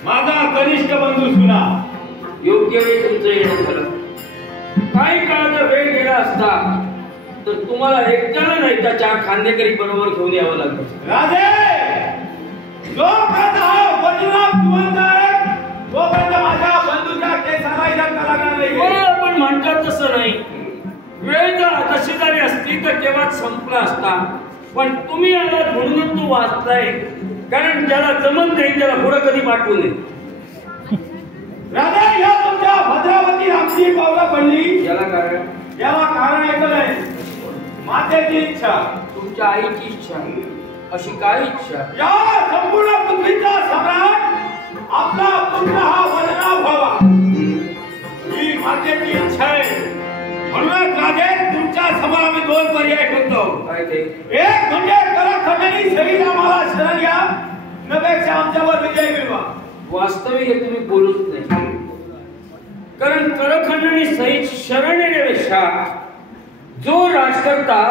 माझा कनिष्ठ बंधू सुना. योग्य वेळ तुमचं येणं झालं. काही काळाचा वेळ गेला असता तर तुम्हाला एकट्याला नाही तर 4 खांदेकरी बरोबर घेऊन यावं लागलं. राजे जोपर्यंत हा वज्रा जिवंत आहे तोपर्यंत माझ्या बंधूच्या केसाला इजा लागणार नाही. पण म्हणतात तसं नाही. वेळ जर तशी झाली असती तर केव्हा संपला असता. पण तुम्ही आलात म्हणूनच तू वाचताय. कारण ज्याला जमत नाही त्याला पुढे कधी पाठवू नये. राजा या तुमच्या भद्रावती आमची पावलं पडली याला कारण याला कारण एकच आहे मातेची इच्छा. तुमच्या आईची इच्छा. अशी काय इच्छा? या संपूर्ण पृथ्वीचा सम्राट आपला पुत्र हा वज्रा व्हावा ही मातेची इच्छा आहे. म्हणूनच राजे तुमच्या समोर आम्ही 2 पर्याय ठेवतो. काय ते? एक म्हणजे करखंडणी सहित आम्हाला शरण घ्या नव्याच्या आमच्यावर विजय मिळवा. वास्तविक हे तुम्ही बोलूच नाही. कारण करखंडणी सहित शरण येण्यापेक्षा जो राजकर्ता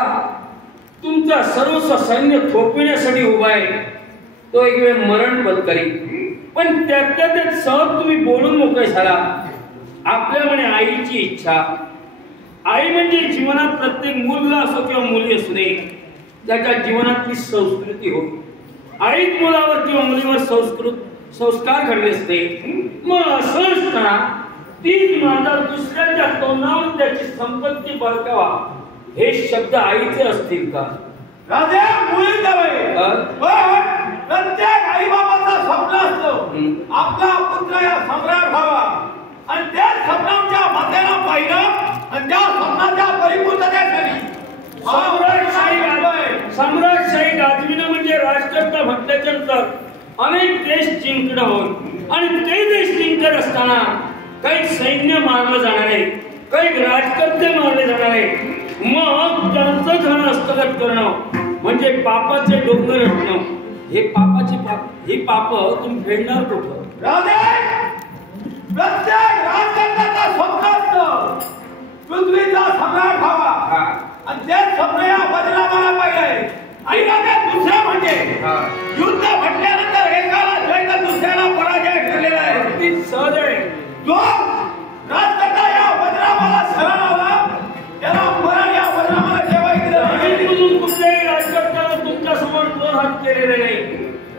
तुमचा सर्वस्व सैन्य थोपविण्यासाठी उभा आहे तो एक वेळ मरण पत्करी. पण त्यातल्या त्यात सहज तुम्ही बोलून मोकळे झाला. आपल्या म्हणे आईची इच्छा. आई म्हणजे जीवनात प्रत्येक मुलगा असो किंवा मुली असू दे त्याच्या जीवनातली संस्कृती हो. आईच मुलावर किंवा मुलीवर संस्कार घडले असते. मग असं असताना तीच माता दुसऱ्याच्या तोंडावरून त्याची संपत्ती बळकावा हे शब्द आईचे असतील का? राजे मुली जावे पण प्रत्येक आई बाबाचा स्वप्न असतो आपला पुत्र या सम्राट व्हावा आणि त्या स्वप्नाच्या मातेला पाहिलं आणि त्या स्वप्नाच्या परिपूर्णतेसाठी सम्राटशाही गाजविणं म्हणजे राजकर्ता म्हटल्याच्या नंतर अनेक देश जिंकणं होत. आणि ते देश जिंकत असताना काही सैन्य मारलं जाणार आहे, काही राजकर्ते मारले जाणार आहे. मग त्यांचं धन हस्तगत करणं म्हणजे पापाचे डोंगर असणं. ही पाप तुम्ही फेडणार कुठं? प्रत्येक राजकर्त्याचा स्वप्न असतं पृथ्वीचा सम्राट व्हावा आणि ते स्वप्न या वज्रामाला पाहिजे. आणि दुसरं म्हणजे युद्ध म्हटल्यानंतर एकाला जय तर दुसऱ्याला पराजय ठरलेला आहे. अगदी सहज आहे. जो राजकर्ता या वज्रामाला शरण आला त्याला मरण या वज्रामाला जेवायचं. कुठल्याही राजकर्त्याला तुमच्या समोर 2 हात केलेले नाही.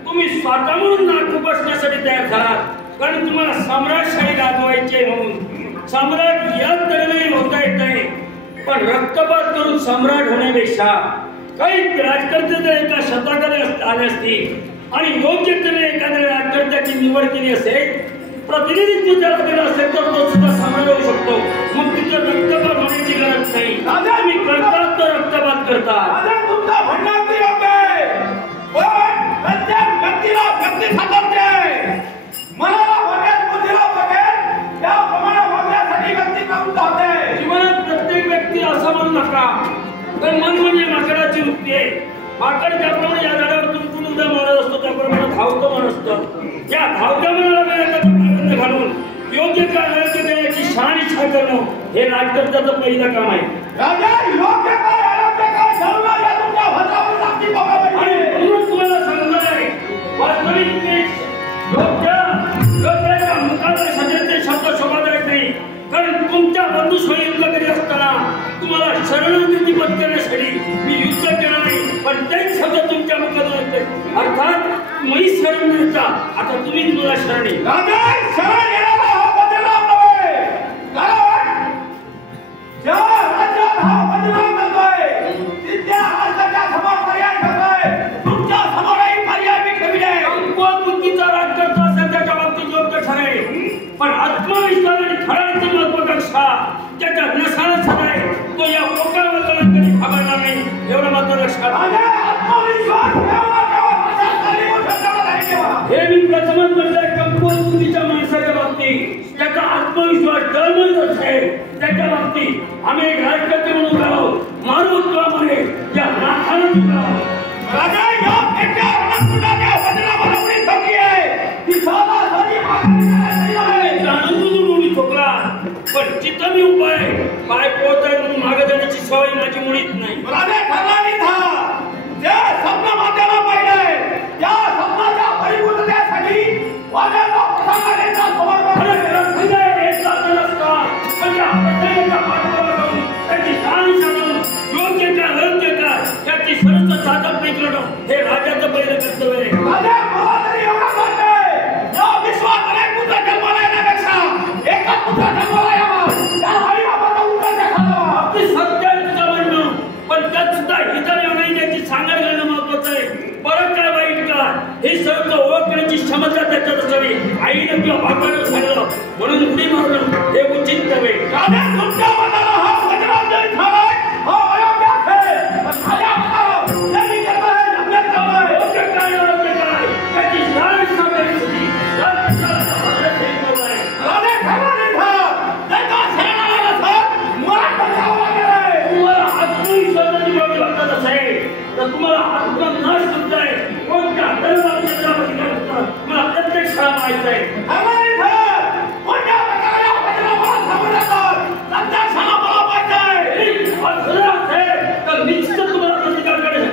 तुम्ही स्वतः म्हणून नाटक बसण्यासाठी तयार झालात. कारण तुम्हाला सम्राटशाही गाजवायची म्हणून. सम्राट याच तऱ्हेने होता येत नाही. पण रक्तपात करून सम्राट होण्यापेक्षा काही राजकर्ते जर एका शतकाकडे आले असतील आणि योग्यतेने एखाद्या राजकर्त्याची निवड केली असेल, प्रतिनिधित्व त्याला दिलं असेल तर तो सुद्धा सम्राट होऊ शकतो. मग तिथं रक्तपात होण्याची गरज नाही. तुम्ही करतात तर रक्तपात करतात. तुमचा म्हणणं योग्य आहे पण प्रत्येक व्यक्तीला व्यक्ती स्वातंत्र्य आहे. मनाला वाटेल बुद्धीला वाटेल त्याप्रमाणे वागण्यासाठी व्यक्ती करून जाते. जीवनात प्रत्येक व्यक्ती असं म्हणू नका. तर मन म्हणजे माकडाची वृत्ती आहे. माकड ज्याप्रमाणे या झाडावर तुमकून उद्या मारत असतो त्याप्रमाणे धावतं मन असतं. या धावत्या मनाला घालून योग्य काय अयोग्य त्याची शहानिशा करणं हे राजकर्त्याचं पहिलं काम आहे. राजा योग्य काय अयोग्य काय ठरवलं या तुमच्या भद्रावर लागती बघा पाहिजे. म्हणून तुम्हाला सांगणार आहे वास्तविक योग्याच्या मुखाला सध्याचे शब्द शोभादायक नाही. कारण तुमच्या बंधुशाही युद्ध करीत असताना तुम्हाला शरणागती पत्करण्यासाठी मी युद्ध केलं नाही. पण तेच शब्द तुमच्या मुखातून येते. अर्थात मी शरण मिळता आता तुम्हीच मला शरणी. शरण येणारा हा बदलाव नव्हे. कारण ज्या राज्यात हा बदलाव करतोय तिथल्या राज्याच्या समोर पर्याय करतोय. तुमच्या समोरही पर्याय मी ठेवले. बुद्धीचा राजकर्ता असेल त्याच्या बाबतीत योग्य ठरेल. पण आत्मविश्वास आणि खऱ्याचं महत्वाकांक्षा त्याच्या नसाला आहे तो या पोटावर कधी घाबरणार नाही एवढं मात्र लक्षात आत्मविश्वास हे मी प्रथमच म्हटलंय कमकुवत बुद्धीच्या माणसाच्या बाबतीत त्याचा आत्मविश्वास डळमळत असेल त्याच्या बाबतीत आम्ही एक राजकर्ते म्हणून आहोत मारू तुला म्हणे या नाथानं तुला राजा या पेट्या रणकुटाच्या वजनावर उडी ठोकली आहे ती साधा साधी जाणून बुजून उडी ठोकला पण जिथं मी उभा आहे पाय पोहोचाय म्हणून मागे जाण्याची सवय माझी मुळीच नाही राजा ठरला था जे स्वप्न मात्याला पाहिलंय त्या स्वप्नाच्या परिपूर्णतेसाठी वाद्याचा प्रसंगानेचा समर्पण त्याची सरस साधक पेटवणं हे राजाचं पहिलं कर्तव्य आहे राजा मला तरी एवढा वाटतंय या विश्वात अनेक पुत्र जन्माला येण्यापेक्षा एकच पुत्र जन्माला यावा त्या आई बाबाचा उत्तर खावा आपली सत्य तुझं म्हणणं पण त्यात सुद्धा हिताने नाही त्याची सांगड घालणं महत्वाचं आहे बरं काय वाईट का हे सर्व ओळखण्याची क्षमता त्याच्यात असावी आईनं किंवा बापानं सांगलं म्हणून उडी मारणं हे उचित नव्हे राजा तुमच्या मनाला हा वज्रांजली झालाय हा अयोग्यात आहे पण माझ्या मनाला त्यांनी करता है जमल्यात करताय योग्य काय त्याची जाण सांगायची राजा ठरला नाही था त्याचा शरणाला नसत मला बचावं लागेल आहे तुम्हाला आत्मविश्वासाची बाब लागत असेल तर तुम्हाला आत्मनाश करताय कोणत्या मला प्रत्येक शाळा माहित आहे ठरला नाही था कोणत्या प्रकारे वज्राला समोर येतात नंतर शाळा मला पाहिजे तर निश्चित तुम्हाला प्रतिकार करेल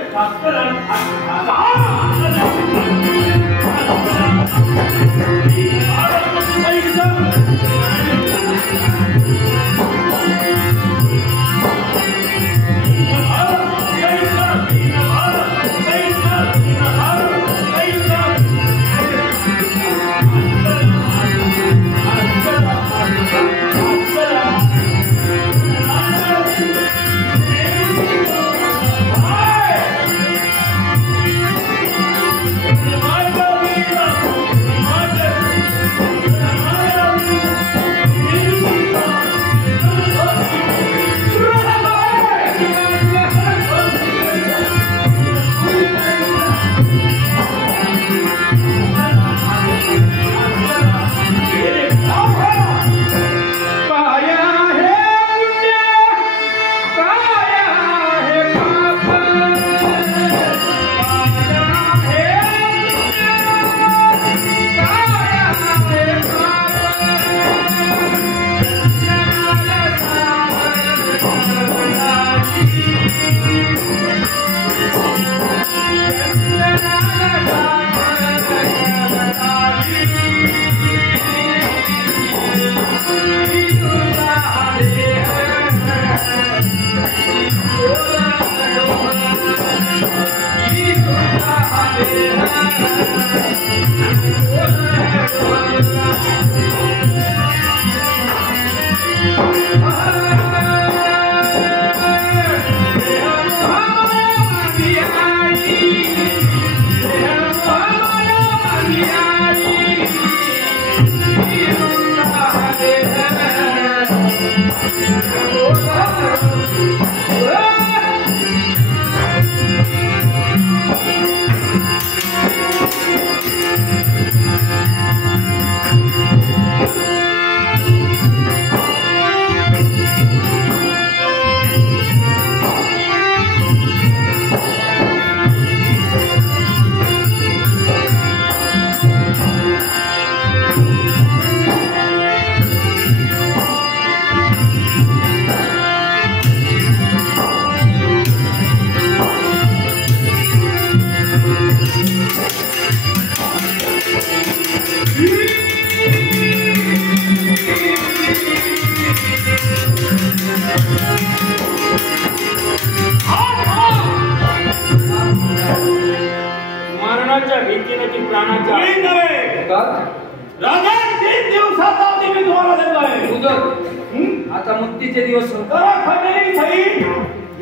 मरणाच्या भीतीने ती प्राणाच्या मी नव्हे राजा 3 दिवसाचा अवधी मी तुम्हाला देतो आहे मुदत आता मुक्तीचे दिवस करा खंडणी सही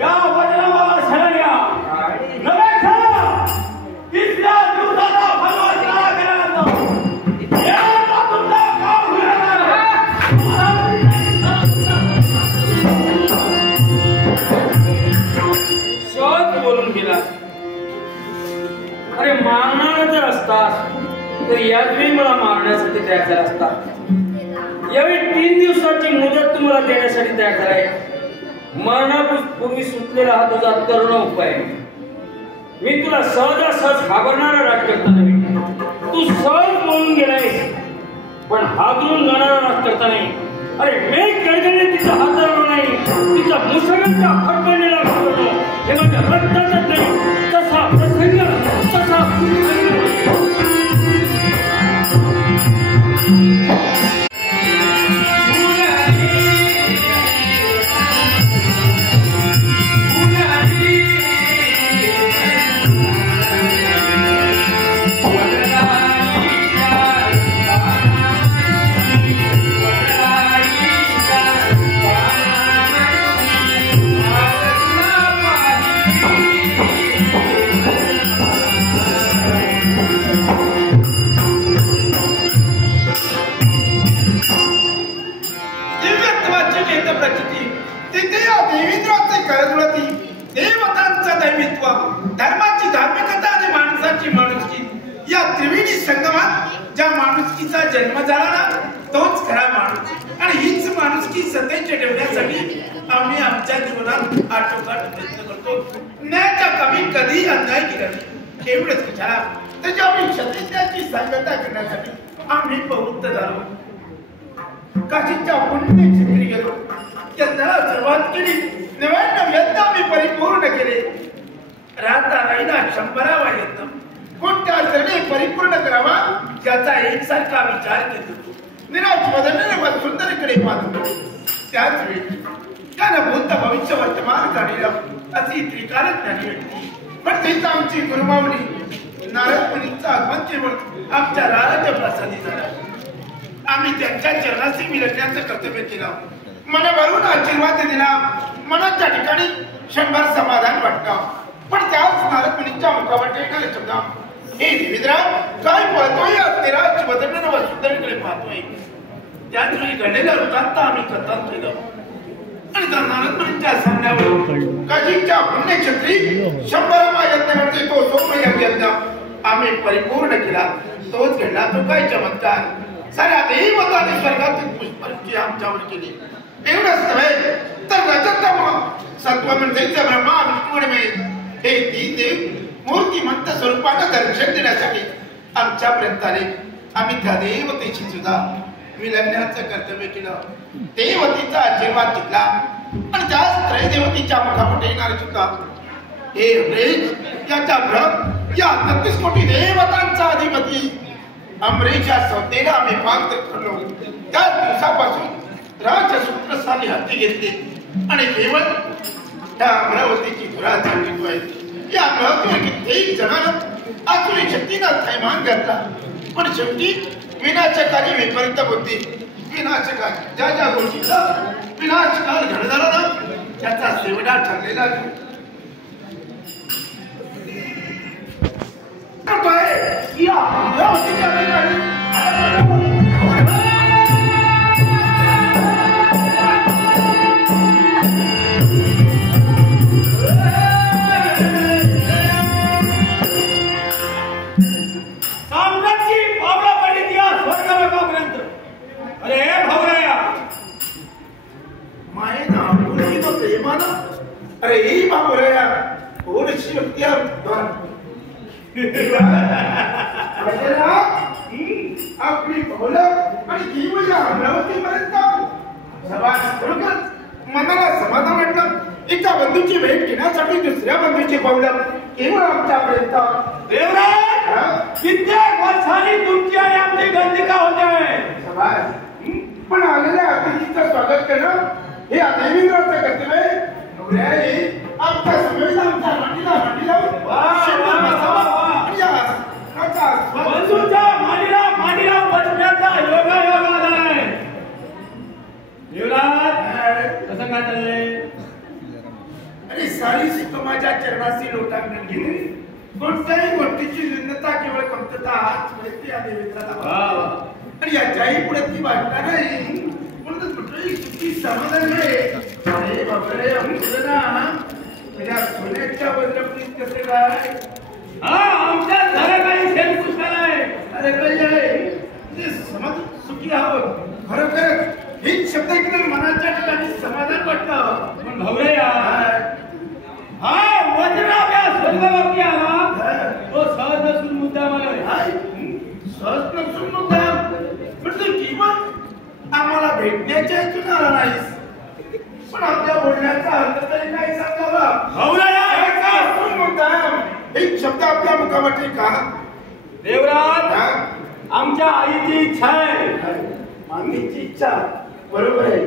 या वज्राला शरण या नव्हे खा 3ऱ्या दिवसाचा फलवत्ता केल्यानंतर याला तुमचा काम होणार आहे असतास तर यावेळी मला मारण्यासाठी तयार झाला असता. यावेळी 3 दिवसाची मुदत तुम्हाला देण्यासाठी तयार झालाय. मरणापूर्वी सुटलेला हा तुझा तरुण उपाय. मी तुला सहजासहज घाबरणारा राजकर्ता नाही. तू सहज म्हणून गेलायस पण हादरून जाणारा राजकर्ता नाही. अरे मेघ गर्जने तिचा हात धरलो नाही, तिचा मुसळांचा फटकणीला घाबरलो. हे माझ्या रक्तातच नाही. तसा प्रसंग तसा देवतांचं दैवित्व, धर्माची धार्मिकता आणि माणसाची माणुसकी या त्रिवेणी संगमात ज्या माणुसकीचा जन्म झाला ना तोच खरा माणूस. आणि हीच माणुसकी सदैव ठेवण्यासाठी आम्ही आमच्या जीवनात आटोकाट प्रयत्न करतो. न्यायाच्या कमी कधी अन्याय केला नाही एवढंच विचारा. त्याच्या आम्ही क्षत्रियाची सांगता करण्यासाठी आम्ही प्रवृत्त झालो. काशीच्या पुण्य क्षेत्री गेलो. यज्ञाला सुरुवात केली. 99 यज्ञ आम्ही परिपूर्ण केले. राहता राहिला 100वा यज्ञ. कोणत्या सर्वे परिपूर्ण करावा याचा एकसारखा विचार केला. निराशवदने व सुंदरीकडे पाहतो. त्याच वेळी त्यानं भूत भविष्य वर्तमान काढलं अशी त्रिकाल ज्ञानी व्यक्ती पण तीच आमची गुरुमावली नारद मुनींचा आगमन केवळ आमच्या राजप्रसादी झाला. आम्ही त्यांच्या चरणाशी मिळण्याचं कर्तव्य केलं. मनावरून आशीर्वाद दिला. मनाच्या ठिकाणी 100 समाधान वाटतं. पण त्याच नारद मुनींच्या मुखावर टेकले शब्द हे देवेंद्र काय पळतोय निराश बदलणं व सुंदरीकडे पाहतोय. त्याच वेळी घडलेलं वृत्तांत आम्ही कथन केलं आणि त्या नारद मुनींच्या सांगण्यावर काशीच्या पुण्यक्षेत्री 100वा यज्ञ म्हणजे तो सोमयज्ञ यज्ञ आम्ही परिपूर्ण केला. तोच घडला तो काय चमत्कार. साऱ्या देवताने स्वर्गातील पुष्पांची आमच्यावर केली. एवढंच नव्हे तर रजतम सत्व म्हणजे ब्रह्मा विष्णू आणि हे 3 देव मूर्तिमंत स्वरूपानं दर्शन देण्यासाठी आमच्यापर्यंत आले. आम्ही त्या देवतेची सुद्धा विलगण्याचं कर्तव्य केलं. देवतेचा आशीर्वाद घेतला आणि त्याच त्रयदेवतेच्या मुखामध्ये येणार सुद्धा हे अमरेश याचा भ्रम या 33 कोटी देवतांचा अधिपती अमरेशच्या संस्थेला आम्ही पात्र ठरलो. त्याच दिवसापासून राजसूत्रस्थानी हत्ती घेतली आणि केवळ त्या अमरावतीची धुरा चालवितोय. या अमरावतीवर कित्येक जणांना आसुरी शक्तीनं थैमान घातला. पण शेवटी विनाशकारी विपरीत बुद्धी विनाशकारी ज्या ज्या गोष्टीचा विनाशकाल घडला ना त्याचा शेवटा ठरलेला या अमरावतीच्या ठिकाणी अरे ही बाबूराया थोडीशी व्यक्ती आपली पावलं आणि ही म्हणजे अमरावतीपर्यंत मनाला समाधान वाटलं. एका बंधूची भेट घेण्यासाठी दुसऱ्या बंधूची पावलं केवळ आमच्यापर्यंत. देवराज कित्येक वर्षांनी तुमची आणि आमची गंधिका होते. पण आलेल्या अतिथीचं स्वागत करणं हे देवेंद्राचं कर्तव्य आहे. आमच्या समेला आमच्या मांडीला बंधूच्या मांडीला बसण्याचा योगायोग आलाय. युवराज कसं काय चाललंय? अरे सारी समाजा चरणाशी लोटांगण गेली. कोणत्याही गोष्टीची भिन्नता केवळ कमतरता हाच माहिती आहे देवेंद्राला. आणि याच्याही पुढे ती वाटणार नाही. म्हणून कुठेही सुखी समाधान आहे. अरे बापरे आमचं ना म्हणजे सोन्याच्या बदलपणीत कसं काय? हा आमच्या घरा काही शेण पुष्काळ आहे. खरोखर हीच शब्द ऐकून मनाच्या ठिकाणी समाधान वाटतं. पण भावड्या हा वज्राव्या स्वर्गलोकी आला तो सहज नसून मुद्दा मला सहज नसून मुद्दाम पण तू किंमत आम्हाला भेटण्याच्या इथून आला नाहीस. पण आपल्या बोलण्याचा अर्थ तरी नाही सांगावा. एक शब्द आपल्या मुखावरती का देवराज आमच्या आईची इच्छा आहे. मातीची इच्छा बरोबर आहे.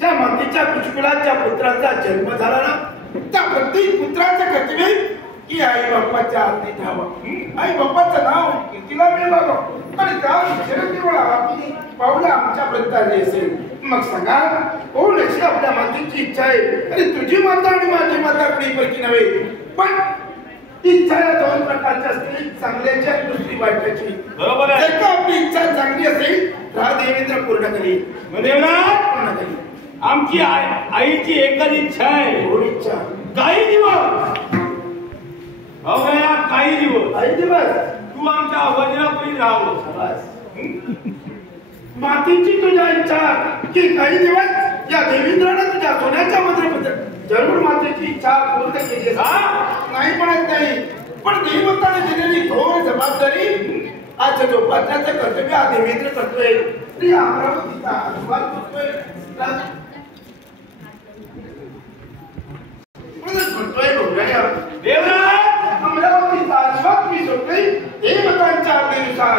ज्या मातीच्या कुचकुलात ज्या पुत्राचा जन्म झाला ना त्या प्रत्येक पुत्राचं कर्तव्य की आई बाप्पाच्या आज्ञेत राहावं. आई बाप्पाचं नाव तिला मिळवावं आणि त्या शरदेवळा आपली पावलं आमच्यापर्यंत आली असेल. मग सांगा कोण अशी आपल्या मातीची इच्छा आहे. आणि तुझी माता आणि माझी माता कुणीपैकी नव्हे पण इच्छा या दोन प्रकारच्या असतील चांगल्याची आणि दुसरी वाईटाची. बरोबर आहे. जर का आपली इच्छा चांगली असेल तर हा देवेंद्र पूर्ण करेल. पूर्ण करेल. आमची आईची एकच इच्छा आहे. थोडी इच्छा काही दिवस भावड्या काही दिवस काही दिवस तू आमच्या वज्रापुरीत राहावं. मातीची तुझ्या इच्छा की काही दिवस या देवेंद्राने तुझ्या सोन्याच्या मंदिराबद्दल जरूर मातेची इच्छा पूर्ण केली नाही म्हणत नाही. पण देवताने दिलेली थोर जबाबदारी आज जोपासण्याचं कर्तव्य हा देवेंद्र करतोय. अमरावतीचा आशीर्वाद करतोय. देवराज अमरावतीचा आशीर्वाद मी सोडतोय देवतांच्या आज्ञेनुसार.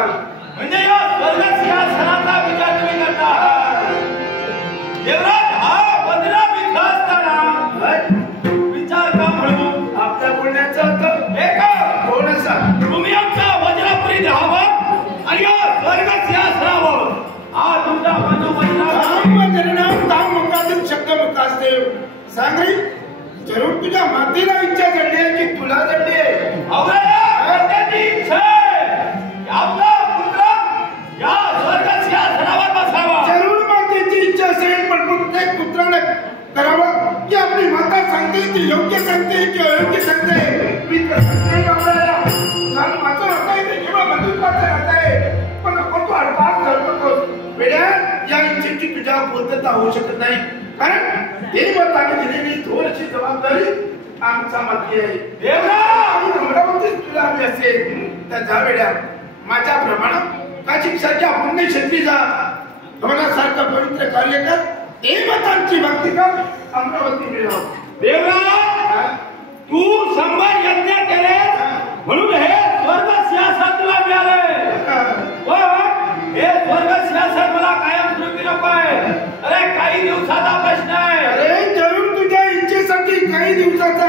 म्हणजे या स्वर्गसिंहासनाचा विचार तुम्ही करता आहात. देवराज हा वज्रा मित्र असताना विचार का म्हणू. आपल्या बोलण्याचा अर्थ एक कोण असा तुम्ही आमच्या वज्रापुरीत राहावं आणि या स्वर्गसिंहासनावर हा तुमचा बंधू शब्द मुखासदेव सांग रे. जरूर तुझ्या मातेला इच्छा जडली आहे की तुला जडली आहे. त्याची इच्छा आहे आपला पुत्र या स्वर्गसिंहासनावर बसावा. जरूर मातेची इच्छा असेल पण प्रत्येक पुत्राने करावं की आपली माता सांगते ती योग्य सांगते की अयोग्य सांगते. मी सांगते कारण माझं राहता येते किंवा बंधुत्वाचं राहता आहे पण नको तू अडपास धरतो वेड्या. या इच्छेची तुझ्या पूर्तता होऊ शकत नाही कारण देवताने दिलेली थोडीशी जबाबदारी आमचा माती आहे. अमरावतीत तुला हवी असेल तर जा वेड्या. माझ्या प्रमाणात काशिकसारख्या पुण्य क्षेत्रीचा सारखं पवित्र कार्य कर. देवतांची भक्ती कर. अमरावती मिळव. देवराज तू 100 यज्ञ केले म्हणून हे स्वर्ग सिंहासन तुला मिळाले. हे स्वर्ग सिंहासन मला कायम स्वरूपी नको आहे. अरे काही दिवसाचा प्रश्न आहे. अरे जरूर तुझ्या इच्छेसाठी काही दिवसाचा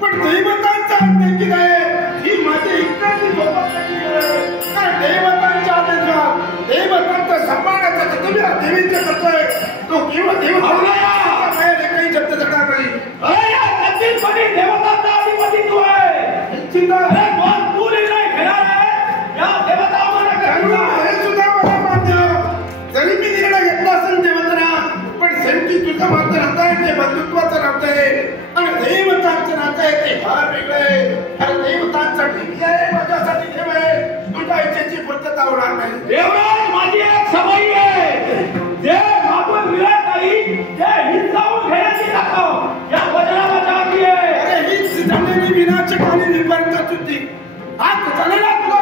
पण देवतांचा आज्ञा आहे ही माझी इच्छाची जोपासण्याची आहे. कारण देवतांच्या आज्ञा देवतांचा सन्मानाचा कर्तव्य देवीचा करतोय तो केवळ काही शब्द जगणार नाही. अरे या कथितपणे देवतांचा अधिपती तू आहे. अरे मग तू निर्णय घेणार आहे या देवता हे सुद्धा मला मान्य. जरी मी निर्णय घेतला असेल देवतांना पण शेवटी तुझं मात्र नातं आहे ते बंधुत्वाचं नातं आहे आणि देवतांचं नातं आहे ते फार वेगळं आहे. अरे देवतांसाठी मी आहे माझ्यासाठी देव आहे. तुझ्या इच्छेची पूर्तता होणार नाही. देवराज माझी एक सवयी आहे जे मागून मिळत नाही ते हिंसावून घेण्याची दाखव या वज्रामध्ये आपली आहे. अरे हीच झालेली विनाशक आणि विपर्यंत चुकी आज झालेला तुला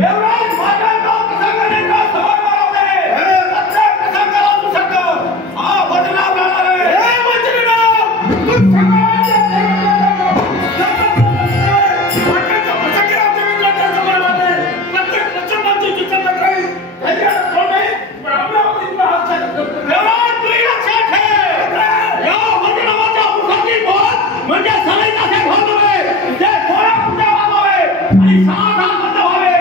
देवराज माझ्या नाव प्रसंगाने का सवाल मारवले. प्रत्येक प्रसंगाला तू सांगतो हा वज्राव राहणार आहे. हे वज्रराव तू समाजाच्या देवराज तू लक्षात ठेव या वज्रावाच्या मुखातील बोल म्हणजे सगळे कसे घोळवे ते थोडा पुढे वाजवावे आणि सावधान बंद व्हावे.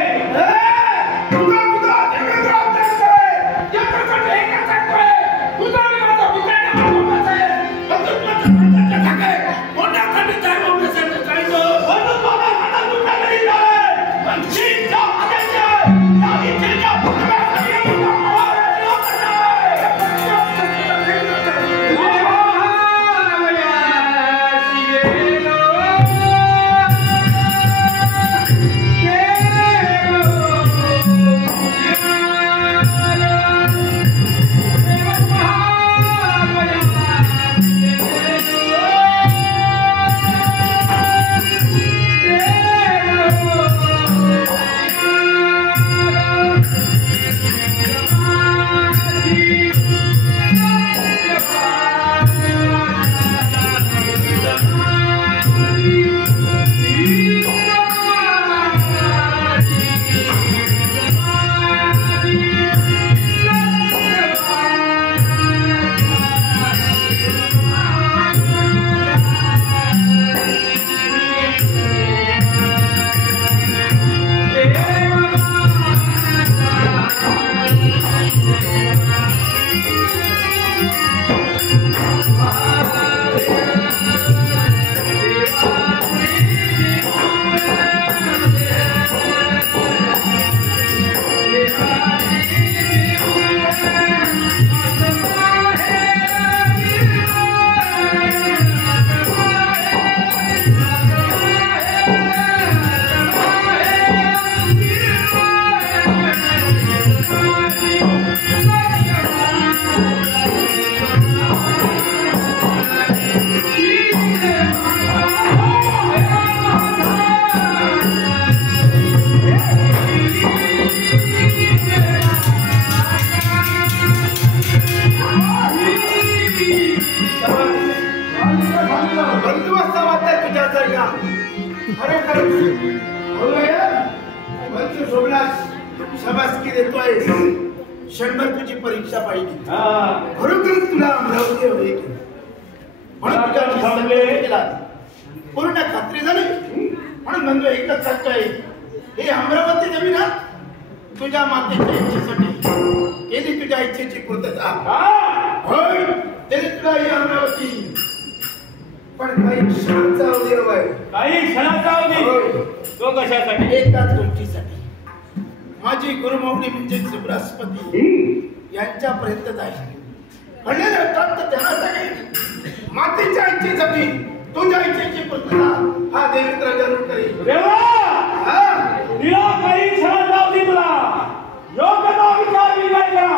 Yeah. खरोखर वंश सोबलास शाबासकी देतोय. क्षणभर तुझी परीक्षा पाहिजे. खरोखरच तुला अमरावती हवी म्हणून तुझ्या पूर्ण खात्री झाली म्हणून म्हणतो एकच सांगतोय हे अमरावती जमीन तुझ्या मातेच्या इच्छेसाठी केली. तुझ्या इच्छेची पूर्तता होय तरी तुला ही अमरावती पण काही क्षणाचा अवयव आहे. काही क्षणाचा अवधी तो कशासाठी? एकाच गोष्टीसाठी. माझी गुरुमौली म्हणजे बृहस्पती यांच्यापर्यंत जाईल. म्हणले त्यासाठी मातेच्या इच्छेसाठी तुझ्या इच्छेची पूर्तता हा देवेंद्र जरूर करेल. दिला काही क्षणाचा अवधी तुला योग्य तो विचार विनिमय करा.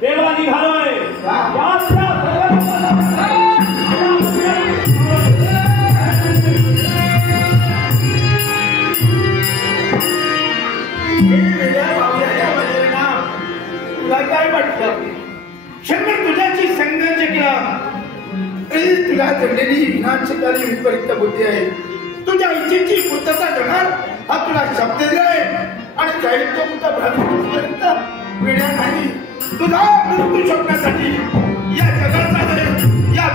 देवा निघालोय तुला काय वाटतं? शंकर तुझ्याशी संघर्ष केला तुला जडलेली विनाशकारी विपरीत बुद्धी आहे. तुझ्या इच्छेची पूर्तता करणार हा तुला शब्द दिलाय आणि जाईल तो तुझा भ्रष्टापर्यंत वेड्या नाही. तुझा मृत्यू शोधण्यासाठी या जगाचा या